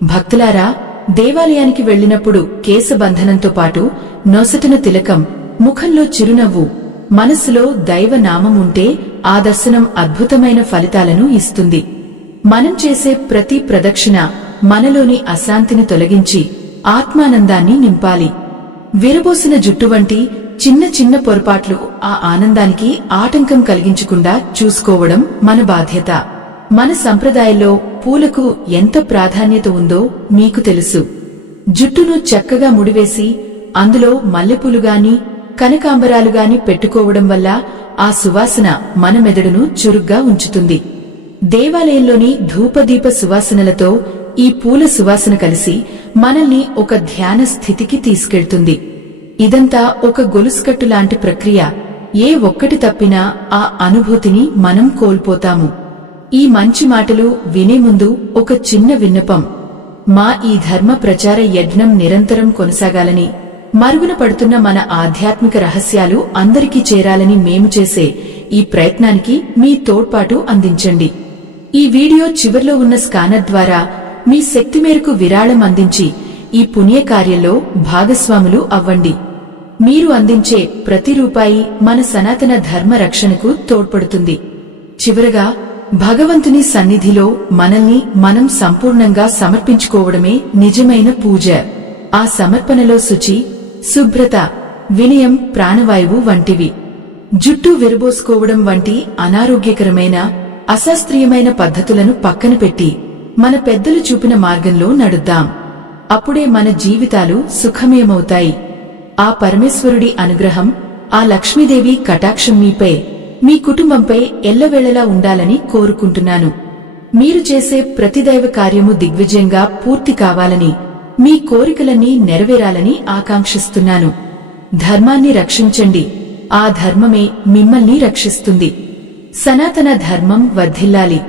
భక్తులారా, దేవాలయానికి వెళ్లినప్పుడు కేశబంధనంతో పాటు నొసటిన తిలకం, ముఖంలో చిరునవ్వు, మనస్సులో దైవ నామం ఉంటే ఆ దర్శనం అద్భుతమైన ఫలితాలను ఇస్తుంది. మనం చేసే ప్రతి ప్రదక్షిణ మనలోని అశాంతిని తొలగించి ఆత్మానందాన్ని నింపాలి. విరబోసిన జుట్టు వంటి చిన్న చిన్న పొరపాట్లు ఆ ఆనందానికి ఆటంకం కలిగించకుండా చూసుకోవడం మన బాధ్యత. మన సంప్రదాయంలో పూలకు ఎంత ప్రాధాన్యత ఉందో మీకు తెలుసు. జుట్టును చక్కగా ముడివేసి అందులో మల్లెపూలుగాని కనకాంబరాలుగాని పెట్టుకోవడం వల్ల ఆ సువాసన మన మెదడును చురుగ్గా ఉంచుతుంది. దేవాలయంలోని ధూపదీప సువాసనలతో ఈ పూల సువాసన కలిసి మనల్ని ఒక ధ్యాన స్థితికి తీసుకెళ్తుంది. ఇదంతా ఒక గొలుసుకట్టు లాంటి ప్రక్రియ. ఏ ఒక్కటి తప్పినా ఆ అనుభూతిని మనం కోల్పోతాము. ఈ మంచి మాటలు వినే ముందు ఒక చిన్న విన్నపం. మా ఈ ధర్మ ప్రచార యజ్ఞం నిరంతరం కొనసాగాలని, మరుగున పడుతున్న మన ఆధ్యాత్మిక రహస్యాలు అందరికీ చేరాలని మేము చేసే ఈ ప్రయత్నానికి మీ తోడ్పాటు అందించండి. ఈ వీడియో చివర్లో ఉన్న స్కానర్ ద్వారా మీ శక్తి మేరకు విరాళం అందించి ఈ పుణ్యకార్యంలో భాగస్వాములు అవ్వండి. మీరు అందించే ప్రతి రూపాయి మన సనాతన ధర్మ రక్షణకు తోడ్పడుతుంది. చివరగా, భగవంతుని సన్నిధిలో మనల్ని మనం సంపూర్ణంగా సమర్పించుకోవడమే నిజమైన పూజ. ఆ సమర్పణలో శుచి, శుభ్రత, వినయం ప్రాణవాయువు వంటివి. జుట్టు విరబోసుకోవడం వంటి అనారోగ్యకరమైన, అశాస్త్రీయమైన పద్ధతులను పక్కన పెట్టి మన పెద్దలు చూపిన మార్గంలో నడుద్దాం. అప్పుడే మన జీవితాలు సుఖమయమవుతాయి. ఆ పరమేశ్వరుడి అనుగ్రహం, ఆ లక్ష్మీదేవి కటాక్షం మీపై, మీ కుటుంబంపై ఎల్లవేళలా ఉండాలని కోరుకుంటున్నాను. మీరు చేసే ప్రతి దైవ కార్యము దిగ్విజయంగా పూర్తి కావాలని, మీ కోరికలన్నీ నెరవేరాలని ఆకాంక్షిస్తున్నాను. ధర్మాన్ని రక్షించండి, ఆ ధర్మమే మిమ్మల్ని రక్షిస్తుంది. సనాతన ధర్మం వర్ధిల్లాలి.